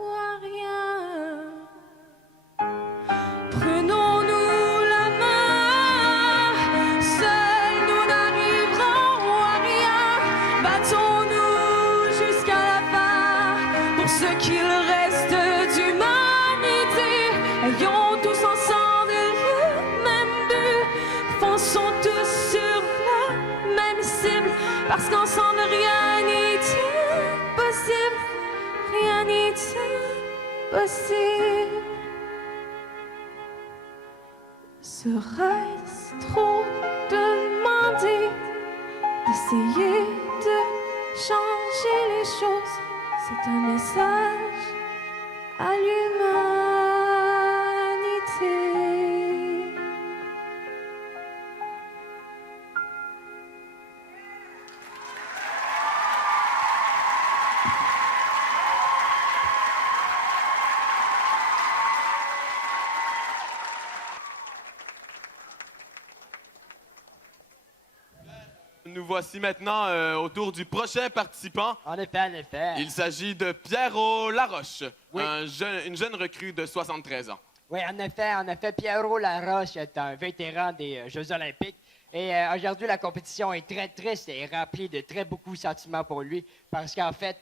à rien. Prenons-nous la main, seuls nous n'arriverons à rien. Battons-nous jusqu'à la fin pour ce qu'il reste d'humanité. Ayons tous ensemble le même but, fonçons tous sur la même cible, parce qu'ensemble rien n'est impossible, rien n'est impossible. Serait-ce trop demander d'essayer de changer les choses? C'est un message à l'humanité. Nous voici maintenant au tour du prochain participant. En effet, en effet. Il s'agit de Pierrot Laroche, Oui. une jeune recrue de 73 ans. Oui, en effet, Pierrot Laroche est un vétéran des Jeux olympiques. Et aujourd'hui, la compétition est très triste et remplie de très beaucoup sentiments pour lui, parce qu'en fait,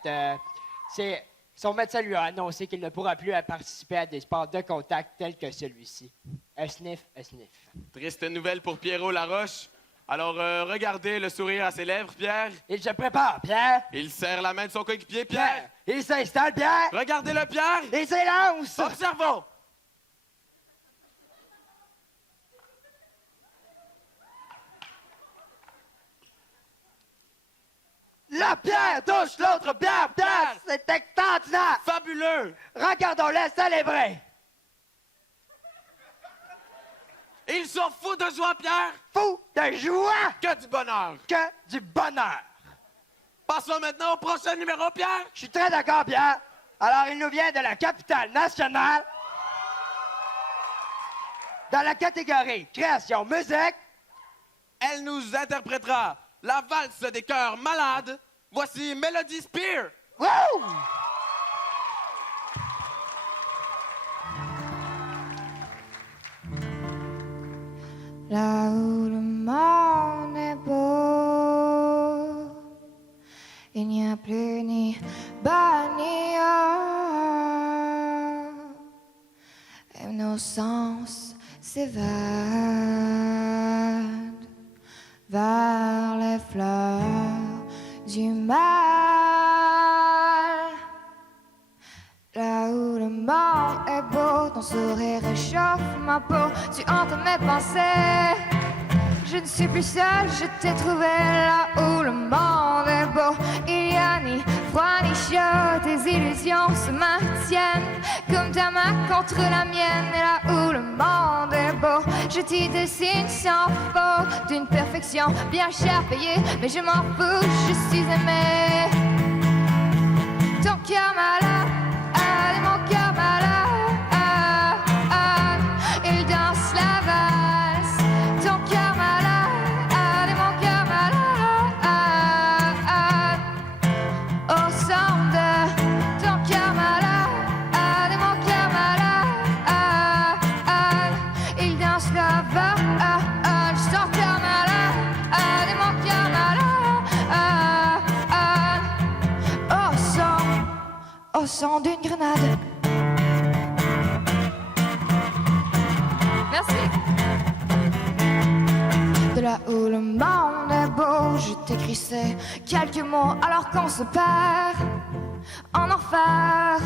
son médecin lui a annoncé qu'il ne pourra plus participer à des sports de contact tels que celui-ci. Un sniff, un sniff. Triste nouvelle pour Pierrot Laroche. Alors, regardez le sourire à ses lèvres, Pierre. Il se prépare, Pierre. Il serre la main de son coéquipier, Pierre. Il s'installe, Pierre. Regardez-le, Pierre. Il s'élance. Observons. La pierre touche l'autre pierre, Pierre. C'est extraordinaire. Fabuleux. Regardons-le célébrer. Ils sont fous de joie, Pierre. Fous de joie. Que du bonheur. Que du bonheur. Passons maintenant au prochain numéro, Pierre. Je suis très d'accord, Pierre. Alors, il nous vient de la capitale nationale. Dans la catégorie création musique, elle nous interprétera la valse des cœurs malades Voici Melody Spear. Wouh! Là où le monde est beau, il n'y a plus ni bas ni haut, et nos sens s'évadent vers les fleurs du mal. Là où le monde est beau, ton sourire réchauffe ma peau, tu hantes mes pensées. Je ne suis plus seule, je t'ai trouvé là où le monde est beau. Il y a ni froid ni chaud, tes illusions se maintiennent comme ta main contre la mienne. Et là où le monde est beau, je t'y dessine sans faute, d'une perfection bien chère payée, mais je m'en fous, je suis aimée. Ton cœur malade, mon cœur malade, il danse la valse. Ton cœur malade, mon cœur malade, au son de ton cœur malade, mon cœur malade, il danse la valse. Ton cœur malade, mon cœur malade, au son d'une grenade. Merci. De là où le monde est beau, je t'écris ces quelques mots alors qu'on se perd en enfer.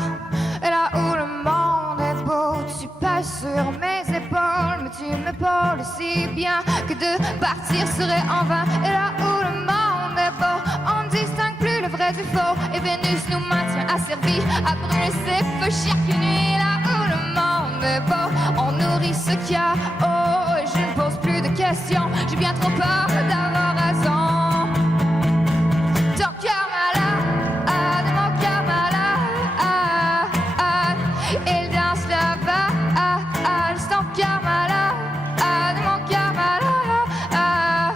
Et là où le monde est beau, tu pèses sur mes épaules, mais tu m'épaules si bien que de partir serait en vain. Et là où le monde est beau, on ne distingue plus le vrai du faux, et Vénus nous maintient asservis à brûler ses feux chaque nuit. Là où le monde est beau, on nourrit ce chaos, et je ne pose plus de questions, j'ai bien trop peur d'avoir raison. Ton cœur malade, mon cœur malade, il danse la valse. Ton cœur malade, mon cœur malade,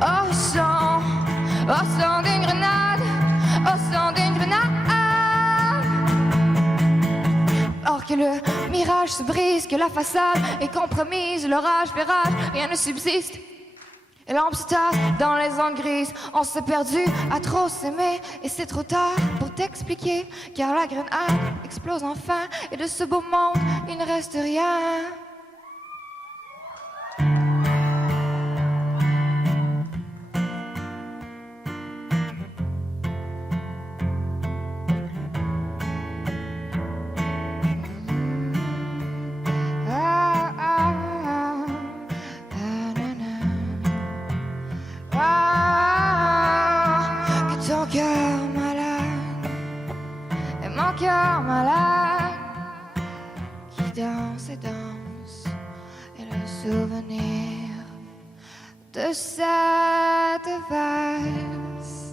au son d'une grenade, au son d'une grenade. Or que le mirage se brise, que la façade est compromise, l'orage fait rage, rien ne subsiste. Et l'ombre se tasse dans les ondes grises. On s'est perdu à trop s'aimer, et c'est trop tard pour t'expliquer, car la grenade explose enfin, et de ce beau monde il ne reste rien. Que ton cœur malade et mon cœur malade qui danse et danse, et le souvenir de cette valse.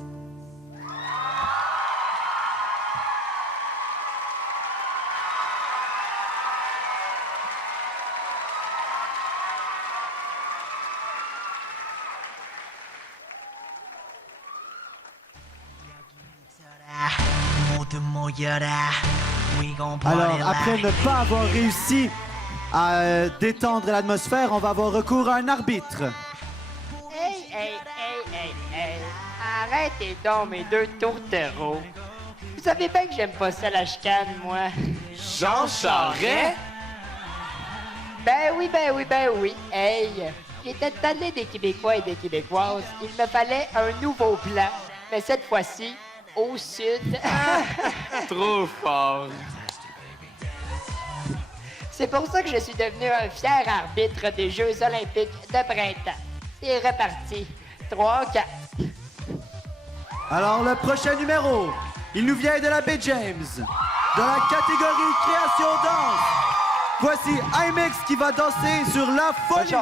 Alors, après ne pas avoir réussi à détendre l'atmosphère, on va avoir recours à un arbitre. Hey, arrêtez donc mes deux tourtereaux. Vous savez bien que j'aime pas ça la chicane, moi. Jean Charest? Ben oui. Hey, j'étais tanné des Québécois et des Québécoises. Il me fallait un nouveau plan, mais cette fois-ci, au sud. Trop fort. C'est pour ça que je suis devenu un fier arbitre des Jeux olympiques de printemps. C'est reparti. 3, 4. Alors, le prochain numéro, il nous vient de la baie James, de la catégorie création danse. Voici IMX qui va danser sur la folie.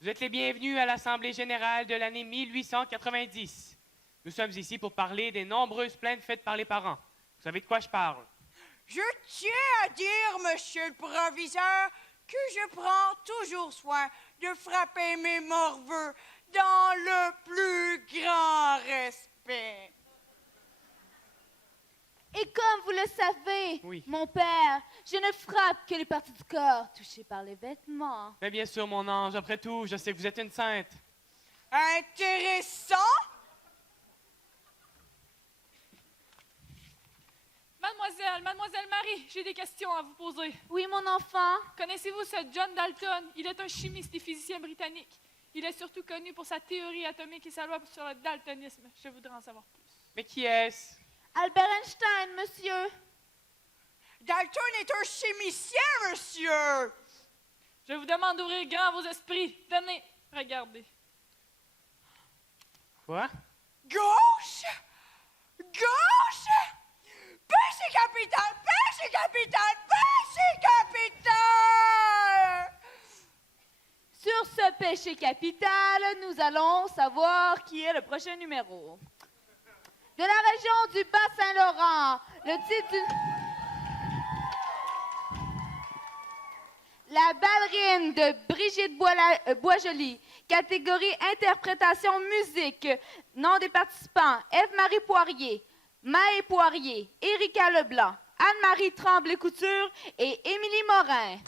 Vous êtes les bienvenus à l'Assemblée générale de l'année 1890. Nous sommes ici pour parler des nombreuses plaintes faites par les parents. Vous savez de quoi je parle? Je tiens à dire, monsieur le proviseur, que je prends toujours soin de frapper mes morveux dans le plus grand respect. Et comme vous le savez, mon père, je ne frappe que les parties du corps touchées par les vêtements. Mais bien sûr, mon ange, après tout, je sais que vous êtes une sainte. Intéressant? Mademoiselle Marie, j'ai des questions à vous poser. Oui, mon enfant? Connaissez-vous ce John Dalton? Il est un chimiste et physicien britannique. Il est surtout connu pour sa théorie atomique et sa loi sur le daltonisme. Je voudrais en savoir plus. Mais qui est-ce? Albert Einstein, monsieur. Dalton est un chimicien, monsieur. Je vous demande d'ouvrir grand vos esprits. Tenez, regardez. Quoi? Gauche! Gauche! Péché capital! Péché capital! Péché capital! Sur ce péché capital, nous allons savoir qui est le prochain numéro. De la région du Bas-Saint-Laurent, le titre du... La ballerine de Brigitte Boisjoli, catégorie interprétation musique. Nom des participants, Ève-Marie Poirier, Maë Poirier, Érika Leblanc, Anne-Marie Tremblay-Couture et Émilie Morin.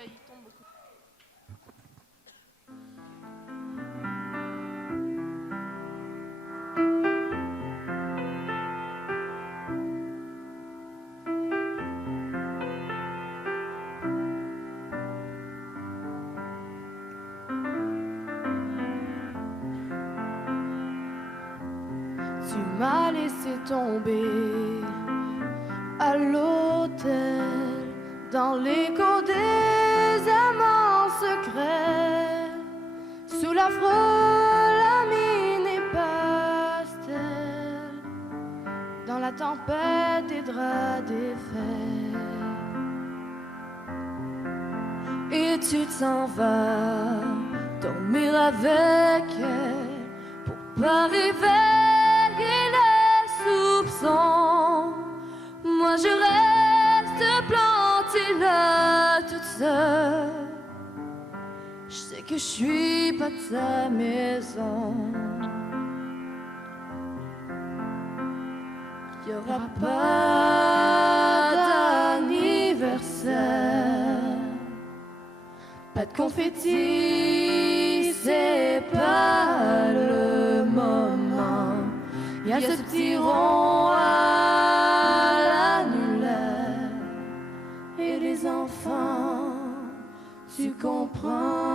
Il tombe beaucoup. Tu m'as laissé tomber à l'hôtel dans l'écho des amants secrets, sous l'affreux lamine et pastel, dans la tempête des draps défaits. Et tu t'en vas dormir avec elle pour pas réveiller les soupçons. Moi je reste plantée là toute seule. Je sais que je suis pas de ta maison. Y aura pas d'anniversaire, pas de confetti, c'est pas le moment. Y a ce petit rond à l'annulaire et les enfants, tu comprends.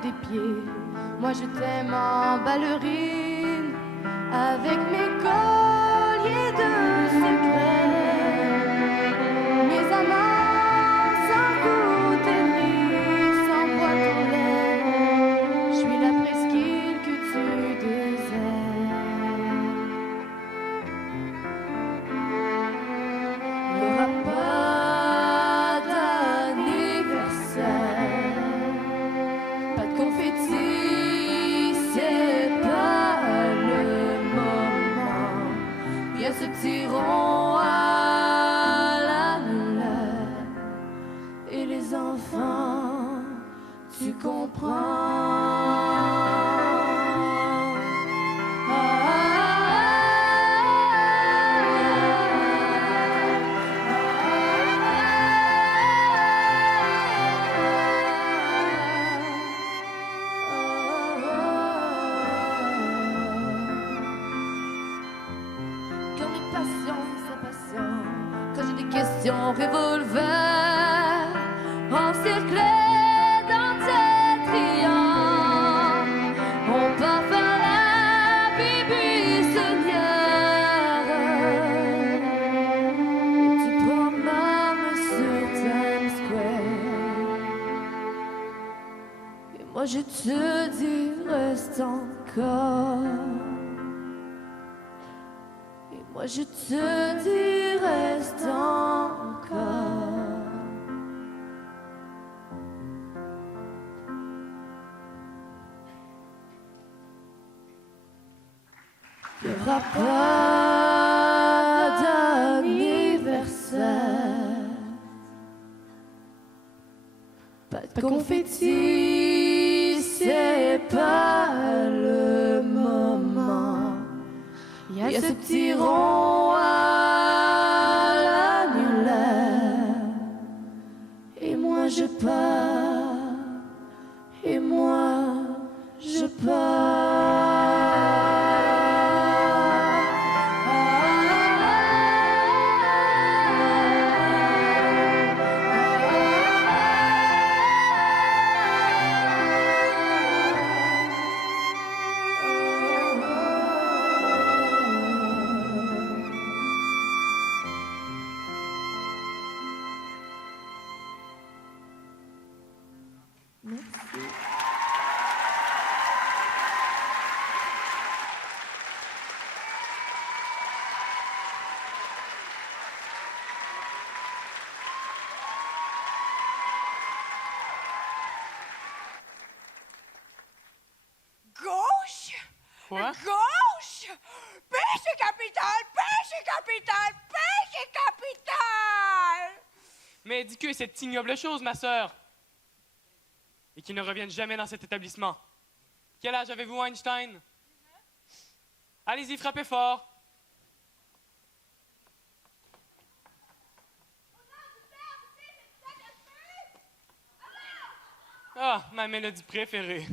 Des pieds, moi je t'aime en ballerine, avec mes colliers de secrets, mes amants sans coutellerie, sans boîte aux lèvres, je suis la presqu'île que tu désires. Il n'y aura pas d'anniversaire, confetti, c'est pas le moment. Il y a ce petit rond à l'annulaire et les enfants, tu comprends. Revolver encerclé dans tes triangles, on part faire la vie buissonnière. Et tu promènes sur Times Square. Et moi je te dis reste encore. Et moi je te dis reste encore. Il n'y aura pas d'anniversaire, pas de confetti, c'est pas le moment. Il y a ce petit rond à l'annulaire, et moi je pars, et moi je pars. Quoi? Gauche! Péché capital! Péché capital! Péché capital! Mais dis que cette ignoble chose, ma sœur, et qu'il ne revienne jamais dans cet établissement. Quel âge avez-vous, Einstein? Allez-y, frappez fort. Ah, ma mélodie préférée.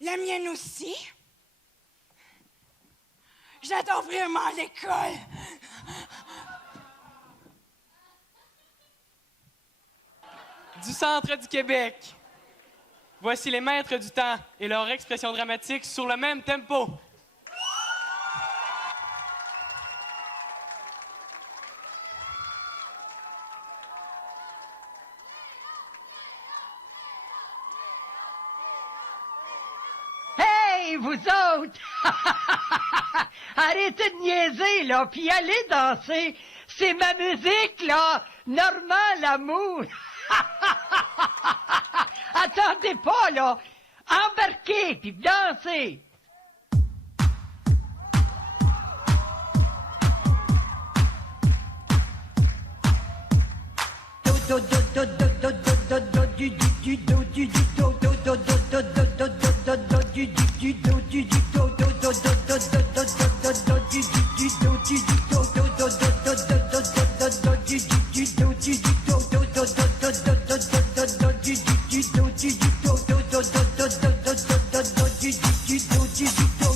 La mienne aussi. J'adore vraiment l'école. Du centre du Québec. Voici les maîtres du temps et leur expression dramatique sur le même tempo. Hey, vous autres! Arrêtez de niaiser, là, puis allez danser. C'est ma musique, là. Normand Lamour. Attendez pas, là. Embarquez, puis dansez.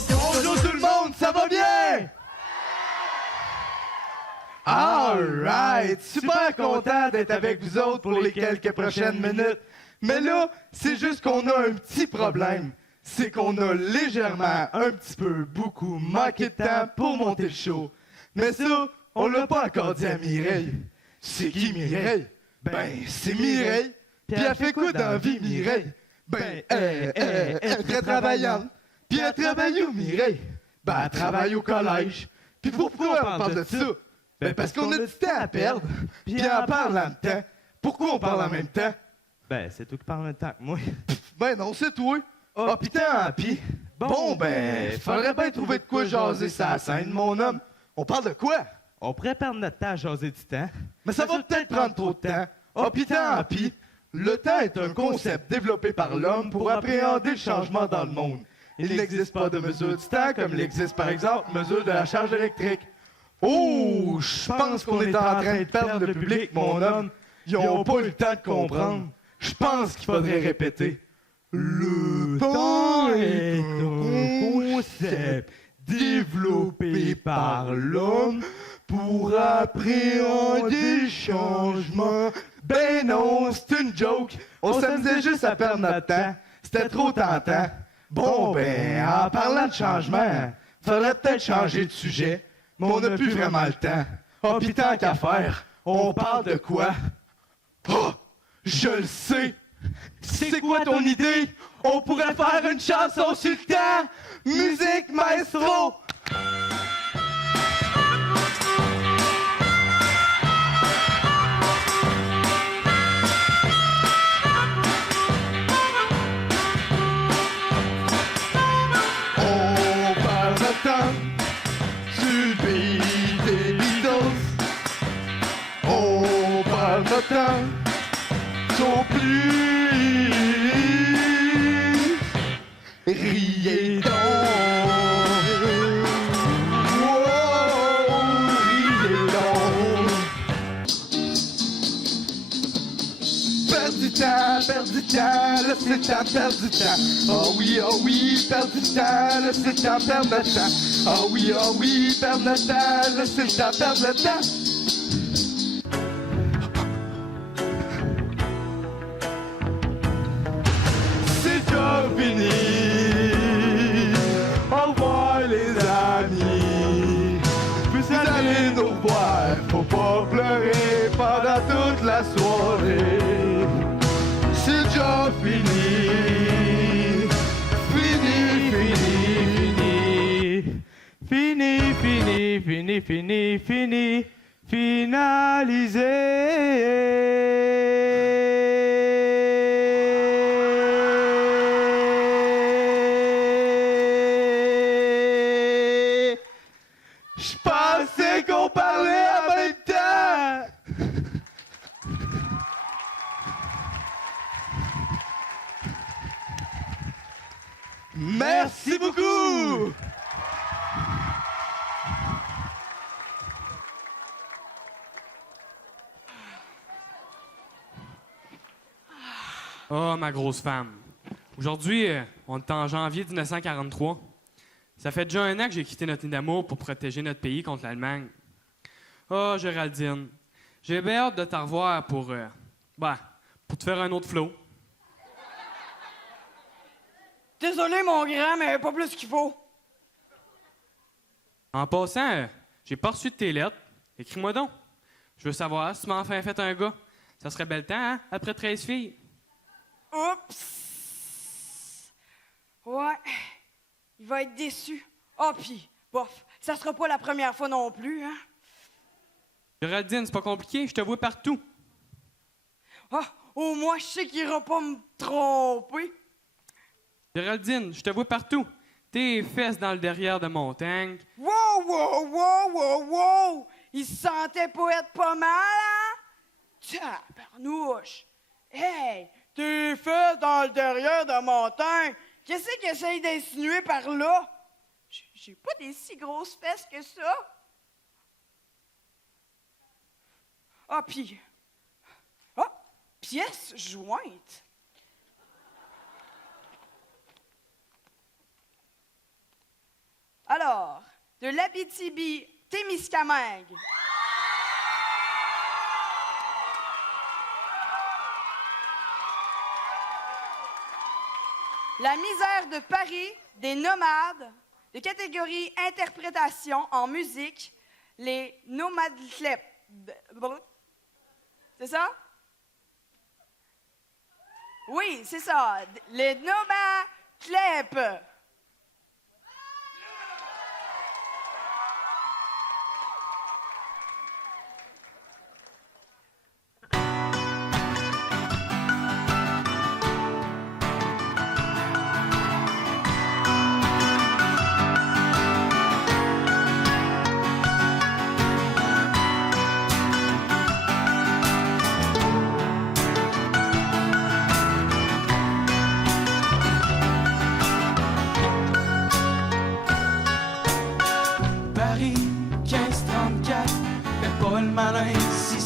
Bonjour tout le monde, ça va bien? Alright, super content d'être avec vous autres pour les quelques prochaines minutes. Mais là, c'est juste qu'on a un petit problème. C'est qu'on a légèrement, un petit peu, beaucoup manqué de temps pour monter le show. Mais ça, on l'a pas encore dit à Mireille. C'est qui Mireille? Ben, c'est Mireille. Puis elle fait quoi dans la vie, Mireille? Ben, elle est très travaillante. Puis elle travaille où, Mireille? Ben, elle travaille au collège. Puis pourquoi on parle de ça? Ben, parce qu'on a du temps à perdre. Puis en parle en même temps. Pourquoi on parle en même temps? Ben, c'est toi qui parles en même temps que moi. Ben non, c'est toi. Ah, pis tant pis. Bon, ben, faudrait bien trouver de quoi jaser sa scène, mon homme. On parle de quoi? On pourrait perdre notre temps à jaser du temps. Mais ça va peut-être prendre trop de temps. Ah, pis tant pis. Le temps est un concept développé par l'homme pour appréhender le changement dans le monde. Il n'existe pas de mesure du temps comme il existe par exemple mesure de la charge électrique. Oh, je pense qu'on est en train de perdre le public, mon homme. Ils n'ont pas eu le temps de comprendre. Je pense qu'il faudrait répéter. Le temps est un concept développé par l'homme pour appréhender le changement. Ben non, c'est une joke. On s'amusait juste à perdre notre temps. C'était trop tentant. Bon, ben, en parlant de changement, faudrait peut-être changer de sujet. Mais on n'a plus vraiment le temps. Oh, pis tant qu'à faire, on parle de quoi? Oh, je le sais! C'est quoi ton idée? On pourrait faire une chanson sur le temps! Musique, maestro! On parle de temps sur le pays des Beatles. On parle de temps sont plus. Riez donc. Wow, riez donc. Perdre du temps, là c'est le temps de perdre du temps. Oh oui, perdre du temps, là c'est le temps de perdre notre temps. Oh oui, perdre notre temps, là c'est le temps de perdre le temps. Fini. Au revoir les amis. Vous allez nous revoir. Faut pas pleurer pendant toute la soirée. C'est déjà fini. Fini. Finalisé. Je pensais qu'on parlait en même temps. Merci beaucoup. Oh, ma grosse femme. Aujourd'hui, on est en janvier 1943. Ça fait déjà 1 an que j'ai quitté notre nid d'amour pour protéger notre pays contre l'Allemagne. Oh, Géraldine, j'ai bien hâte de te revoir pour te faire un autre flow. Désolé, mon grand, mais pas plus qu'il faut. En passant, j'ai pas reçu de tes lettres. Écris-moi donc. Je veux savoir si tu m'as enfin fait un gars. Ça serait bel temps, hein, après 13 filles. Oups! Ouais, il va être déçu. Ah, pis, bof, ça sera pas la première fois non plus, hein? Géraldine, c'est pas compliqué, je te vois partout. Ah, au moins, je sais qu'il ira pas me tromper. Géraldine, je te vois partout. Tes fesses dans le derrière de mon tank. Wow! Il se sentait poète pas mal, hein? Tabarnouche! Hey! Tes fesses dans le derrière de mon tank! Qu'est-ce qu'il essaye d'insinuer par là? J'ai pas des si grosses fesses que ça. Ah, pis... Ah! Pièce jointe! Alors, de l'Abitibi-Témiscamingue. La misère de Paris, des nomades, de catégorie interprétation en musique, les nomadclep. C'est ça? Oui, c'est ça. Les nomadclep.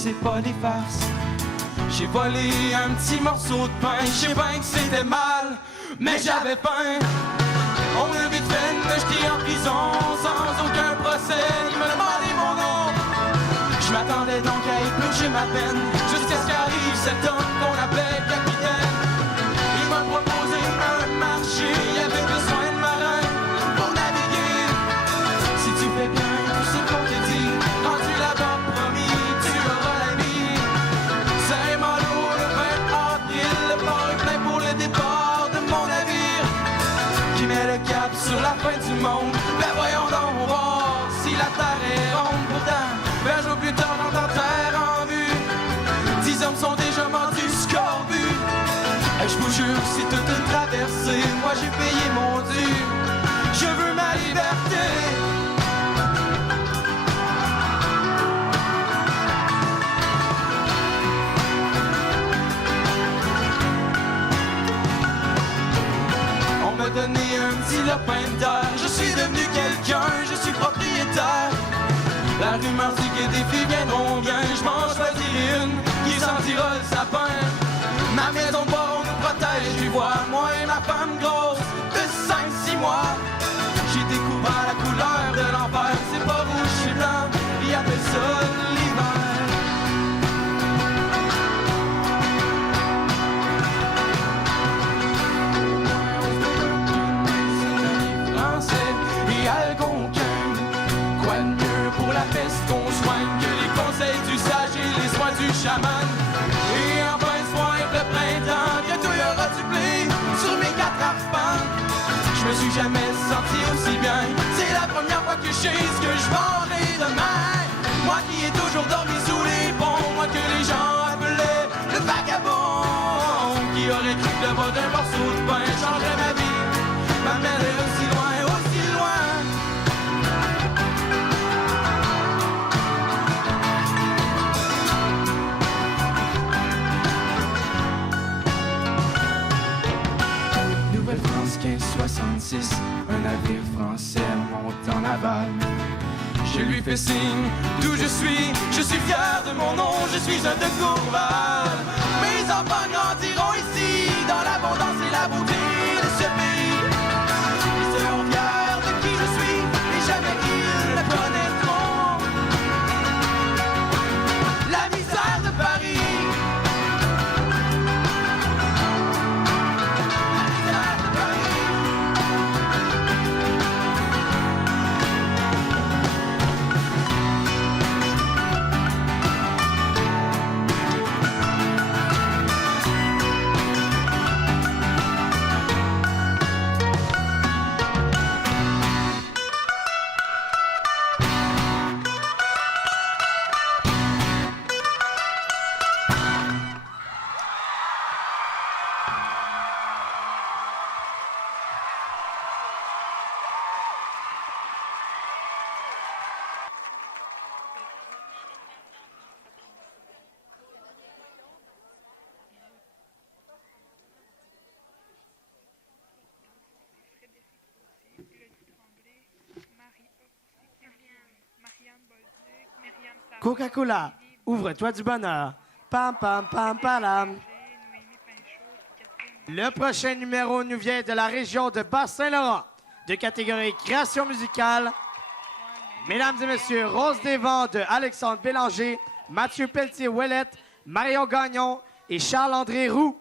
c'est pas des farces. J'ai volé un petit morceau de pain, je sais bien que c'était mal, mais j'avais faim. On m'a vite fait de me jeter en prison sans aucun procès, il me demandait mon nom. Je m'attendais donc à éplucher ma peine, jusqu'à ce qu'arrive cet homme qu'on appelait capitaine. Il m'a proposé un marché, il avait besoin de marins pour naviguer. Si tu fais bien tout ce qu'on te dit, rendu là-bas promis, tu auras la vie. Saint-Malo, le 20 avril, le port est plein pour le départ de mon navire qui met le cap sur la fin du monde. Ben voyons donc voir si la terre est ronde. Pourtant, 20 jours plus tard, dans ta terre en vue, 10 hommes sont déjà mordus, scorbus. Et je vous jure, c'est toute une traversée. Moi j'ai payé mon dû. Je veux ma liberté. On m'a donné un petit lopin de terre. Je suis devenu quelqu'un, je suis propriétaire. La rumeur dit que des filles viendront bien. Je m'en choisirai une qui sentira le sapin. Ma maison de bois, on nous protège du voix. Moi et ma femme grosse de 5-6 mois. J'ai découvert la couleur de l'enfer. C'est pas rouge, c'est blanc. Ils appellent ça l'hiver. Français et algonquin. Quoi de mieux pour la peste qu'on soigne que les conseils du sage et les soins du chaman. Et enfin soin le printemps, bientôt il y aura du blé sur mes 4 arpents. Je me suis jamais senti aussi bien. C'est la première fois que je sais ce que je vendrai demain. Moi qui ai toujours dormi sous les ponts, moi que les gens appelaient le vagabond, qui aurait cru que le bas d'un morceau de pain changerait ma vie, m'amènerait aussi loin, aussi loin. Nouvelle-France 1566, un navire français monte en aval. Je lui fais signe d'où je suis fier de mon nom, je suis un de Courval. Mes enfants grandiront ici, dans l'abondance et la beauté de ce pays. Ils seront fiers de qui je suis, et jamais ils le connaîtront. La misère de Paris. Coca-Cola, ouvre-toi du bonheur. Pam, pam, pam, palam. Le prochain numéro nous vient de la région de Bas-Saint-Laurent, de catégorie création musicale. Mesdames et messieurs, Rose des Vents de Alexandre Bélanger, Mathieu Pelletier-Ouellette, Marion Gagnon et Charles-André Roux.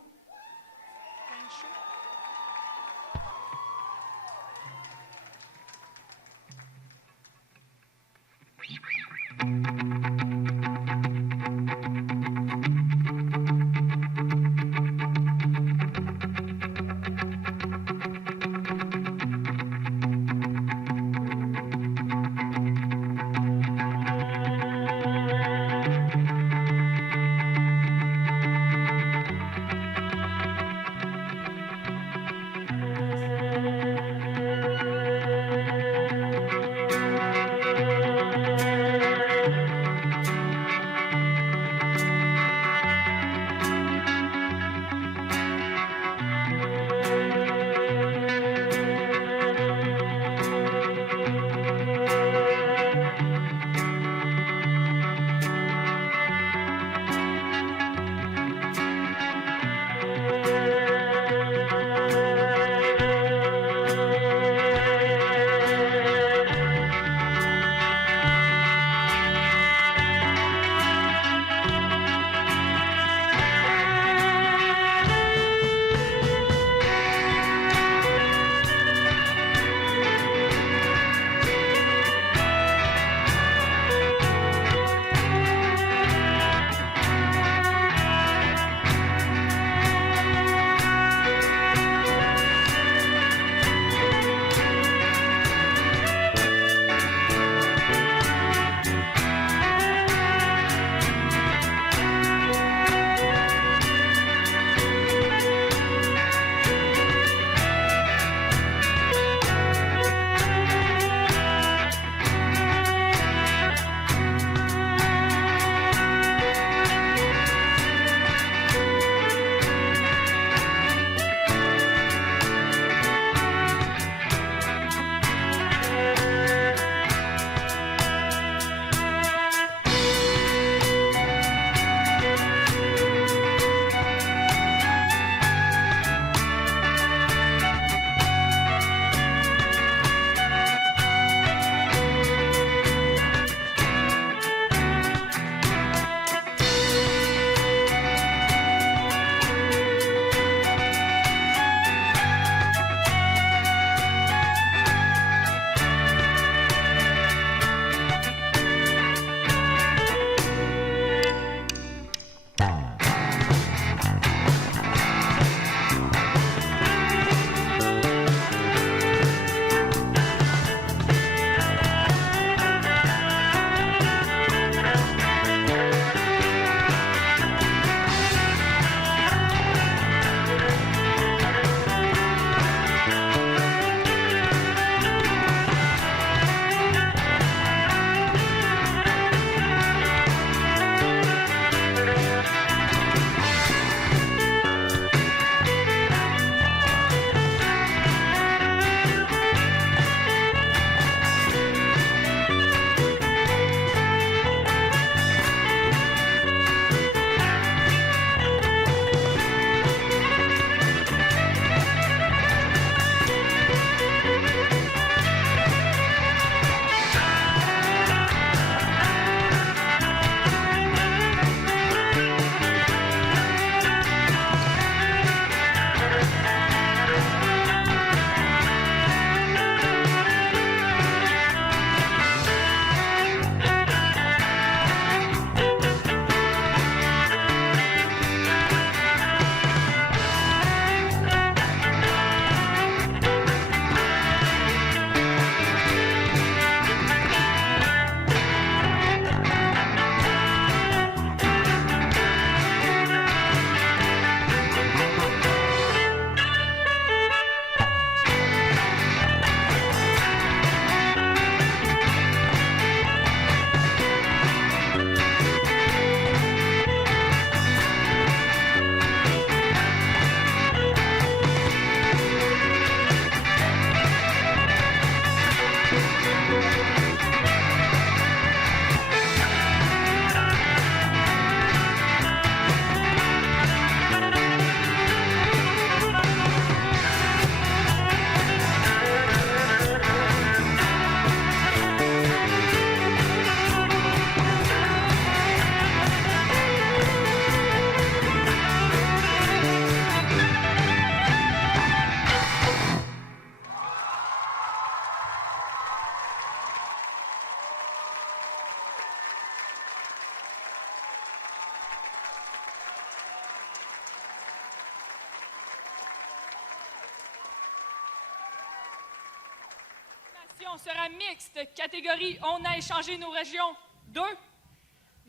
participation sera mixte. Catégorie on a échangé nos régions. 2.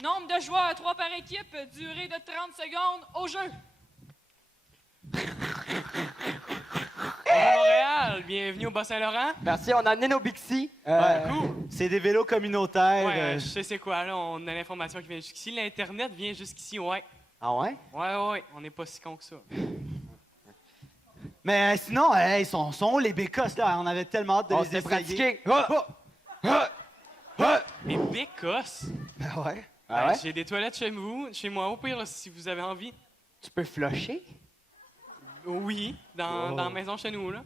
Nombre de joueurs 3 par équipe. Durée de 30 secondes au jeu. Bonjour Montréal, bienvenue au Bas-Saint-Laurent. Merci, on a amené nos Bixi. C'est des vélos communautaires. Ouais, je sais c'est quoi, là, on a l'information qui vient jusqu'ici. L'Internet vient jusqu'ici, ouais. Ah ouais? Ouais, on n'est pas si con que ça. Mais sinon, ils sont les bécosses, là. On avait tellement hâte de les essayer. Les bécosses? Ouais. Ah ouais? J'ai des toilettes chez moi, au pire, là, si vous avez envie. Tu peux flusher? Oui, dans la maison chez nous, là.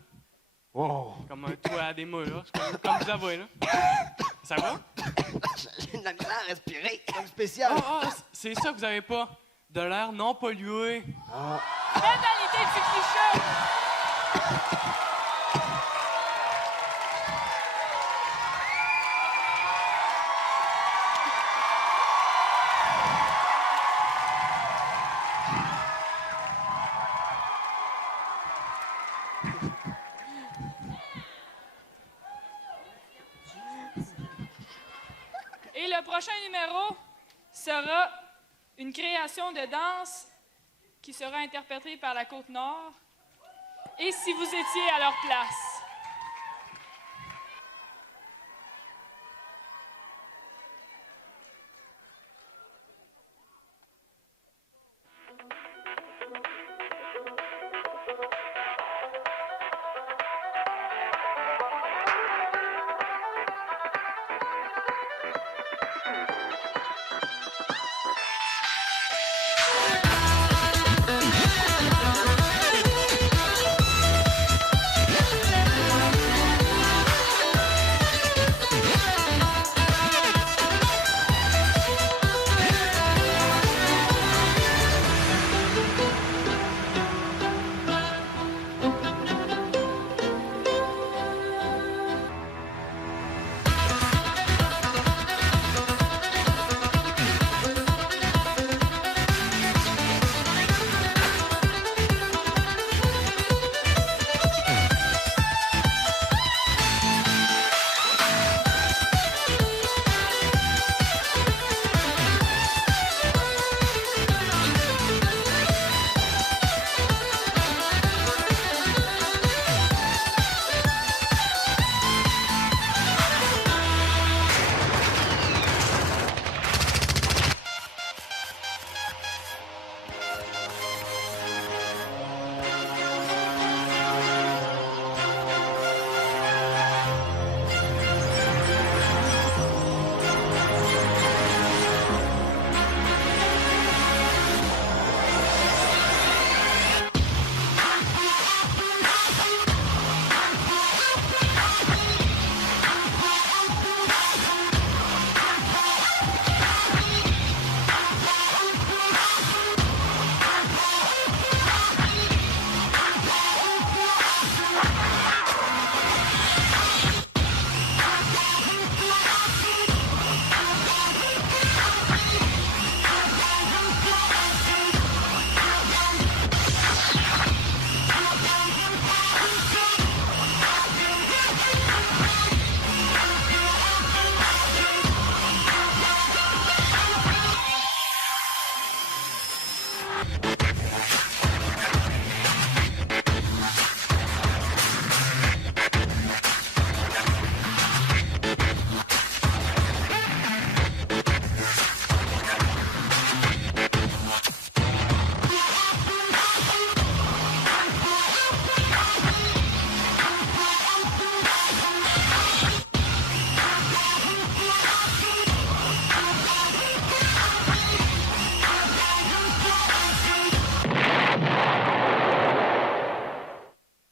Wow. Comme un toit à des moules, là. Comme vous avez, là. Ça va? J'ai de la misère à respirer. Comme spécial. C'est ça que vous avez pas. De l'air non pollué. Pénalité du cliché! Et le prochain numéro sera une création de danse qui sera interprétée par la Côte-Nord. Et si vous étiez à leur place?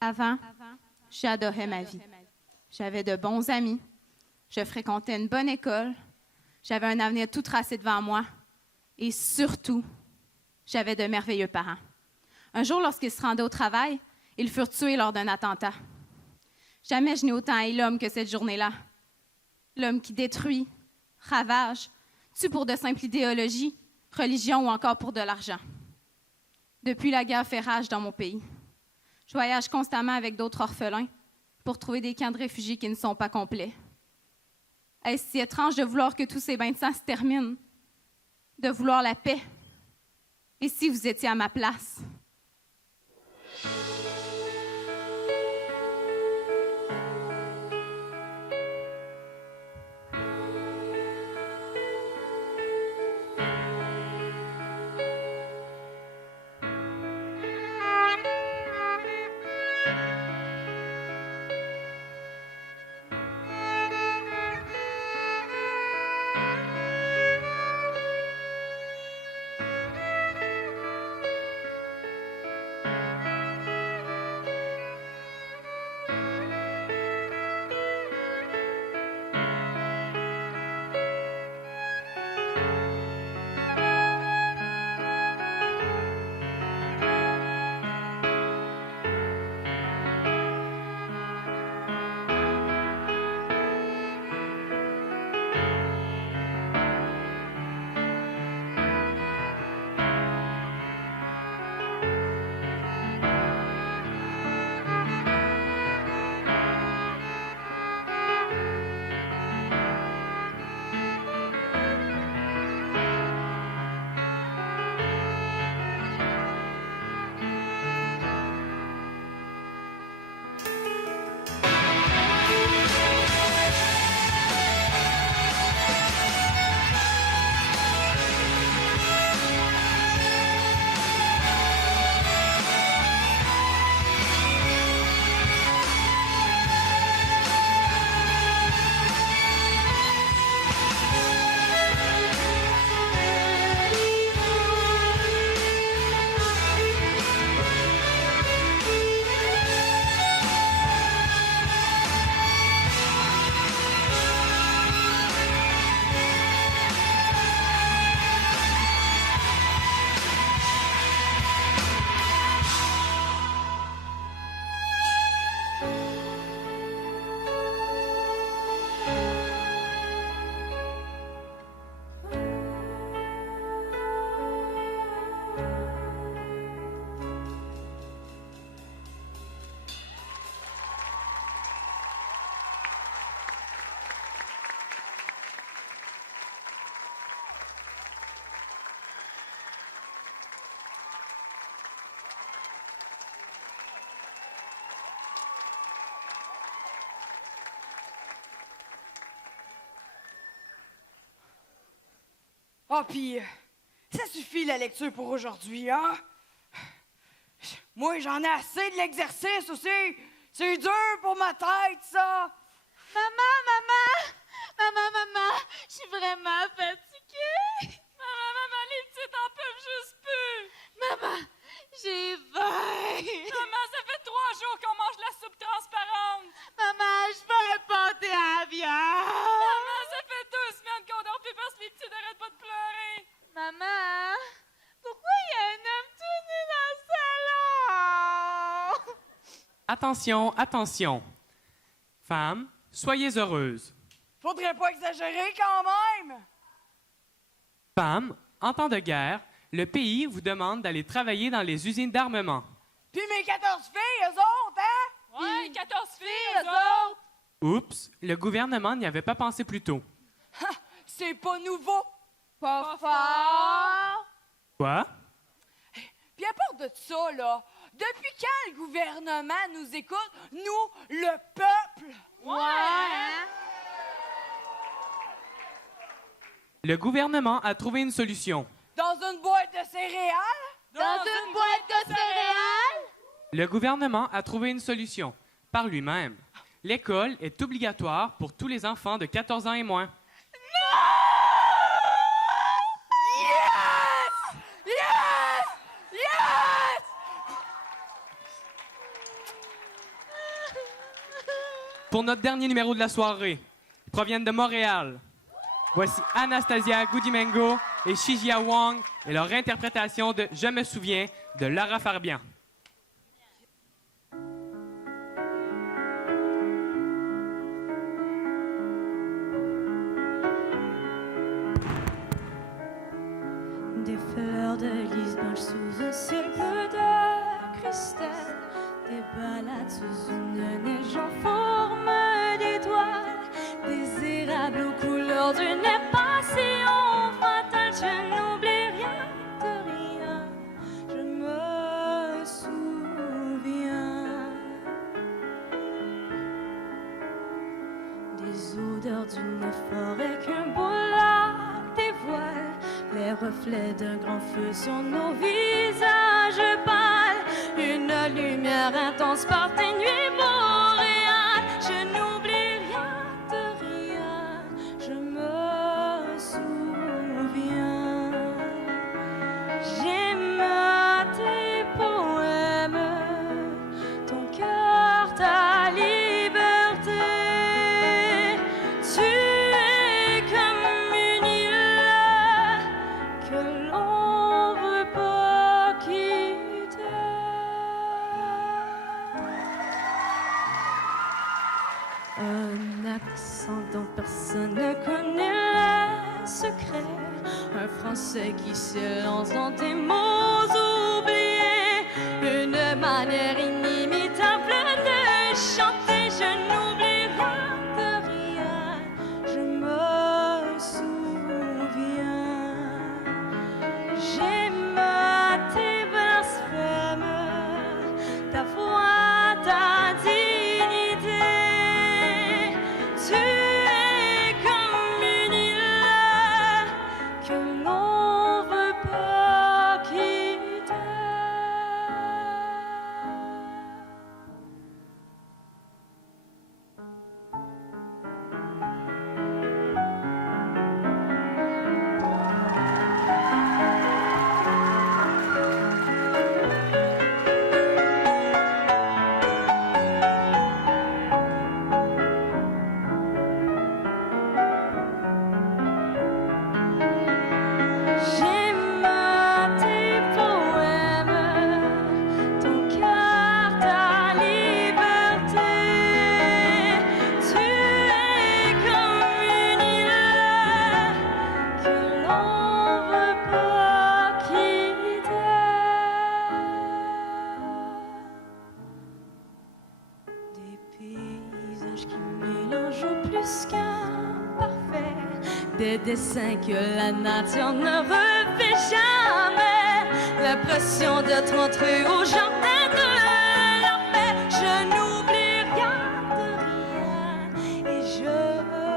Avant, j'adorais ma vie. J'avais de bons amis. Je fréquentais une bonne école. J'avais un avenir tout tracé devant moi. Et surtout, j'avais de merveilleux parents. Un jour, lorsqu'ils se rendaient au travail, ils furent tués lors d'un attentat. Jamais je n'ai autant haï l'homme que cette journée-là. L'homme qui détruit, ravage, tue pour de simples idéologies, religion ou encore pour de l'argent. Depuis, la guerre fait rage dans mon pays. Je voyage constamment avec d'autres orphelins, pour trouver des camps de réfugiés qui ne sont pas complets. Est-ce si étrange de vouloir que tous ces bains de sang se terminent, de vouloir la paix? Et si vous étiez à ma place? Ah, puis, ça suffit la lecture pour aujourd'hui, hein? Moi, j'en ai assez de l'exercice aussi. C'est dur pour ma tête, ça. Maman, je suis vraiment fatiguée. Maman, les petites en peuvent juste plus. Maman, j'ai faim. Maman, ça fait 3 jours qu'on mange la soupe transparente. Maman, je veux un pâté à viande. Maman, ça fait 2 semaines qu'on dort plus parce que les petites n'arrêtent pas de pleurer. Maman, pourquoi il y a un homme tout nu dans le salon? Attention, attention. Femmes, soyez heureuses. Faudrait pas exagérer quand même. Femmes, en temps de guerre, le pays vous demande d'aller travailler dans les usines d'armement. Puis mes 14 filles, eux autres, hein? Ouais, 14 filles, eux autres. Oups, le gouvernement n'y avait pas pensé plus tôt. C'est pas nouveau. Pas fort. Quoi? Puis à part de ça, là, depuis quand le gouvernement nous écoute, nous, le peuple? Ouais. Le gouvernement a trouvé une solution. Dans une boîte de céréales? Dans une boîte de céréales? Le gouvernement a trouvé une solution, par lui-même. L'école est obligatoire pour tous les enfants de 14 ans et moins. Yes! Yes! Yes! Pour notre dernier numéro de la soirée, ils proviennent de Montréal. Voici Anastasia Goudimengo et Shijia Wong et leur interprétation de « Je me souviens » de Lara Farbian. Des fleurs de lys blanches sous un ciel bleu de cristal, des balades sous une neige enfant. l'odeur d'une forêt qu'un beau lac dévoile, les reflets d'un grand feu sur nos visages pâles, une lumière intense par tes nuits boréales. Je n'oublie rien de rien, je me souviens. J'aime tes poèmes, ton cœur, ta liberté. Tu es comme une île que l'on veut pas quitter. Un accent dont personne ne connaît les secrets, un français qui se lance dans tes mots oubliés, une manière inimitable de chanter. Je n'oublie rien de rien, je me souviens. J'aime tes blasphèmes, ta foi, ta dignité. Tu es comme une île que l'on veut pas quitter. J'aime tes poèmes, ton cœur, ta liberté. Tu es comme une île que l'on veut pas quitter. Des paysages qui mélangent au plus qu'un parfait, des dessins que la nature ne refait jamais, l'impression d'être entré au jardin de la paix. Je n'oublie rien de rien et je reviens.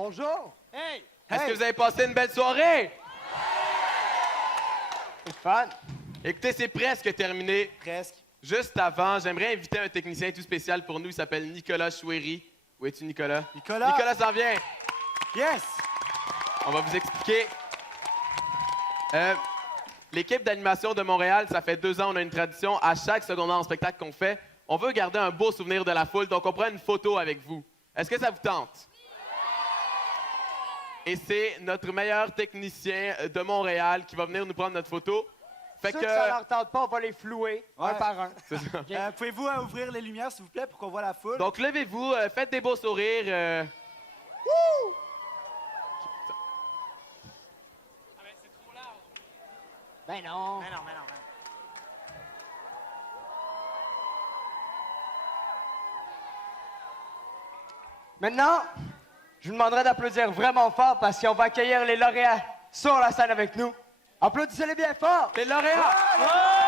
Bonjour! Hey! Est-ce que vous avez passé une belle soirée? C'est fun. Écoutez, c'est presque terminé. Presque. Juste avant, j'aimerais inviter un technicien tout spécial pour nous. Il s'appelle Nicolas Chouéry. Où es-tu, Nicolas? Nicolas! Nicolas s'en vient. Yes! On va vous expliquer. L'équipe d'animation de Montréal, ça fait 2 ans, on a une tradition. À chaque secondaire en spectacle qu'on fait, on veut garder un beau souvenir de la foule, donc on prend une photo avec vous. Est-ce que ça vous tente? Et c'est notre meilleur technicien de Montréal qui va venir nous prendre notre photo. Fait Ceux que que ça leur tente pas, on va les flouer un par un. C'est ça. Pouvez-vous ouvrir les lumières, s'il vous plaît, pour qu'on voit la foule? Donc, levez-vous, faites des beaux sourires. Wouh! Ben non. Mais non. Maintenant, je vous demanderai d'applaudir vraiment fort parce qu'on va accueillir les lauréats sur la scène avec nous. Applaudissez-les bien fort! Les lauréats! Ouais!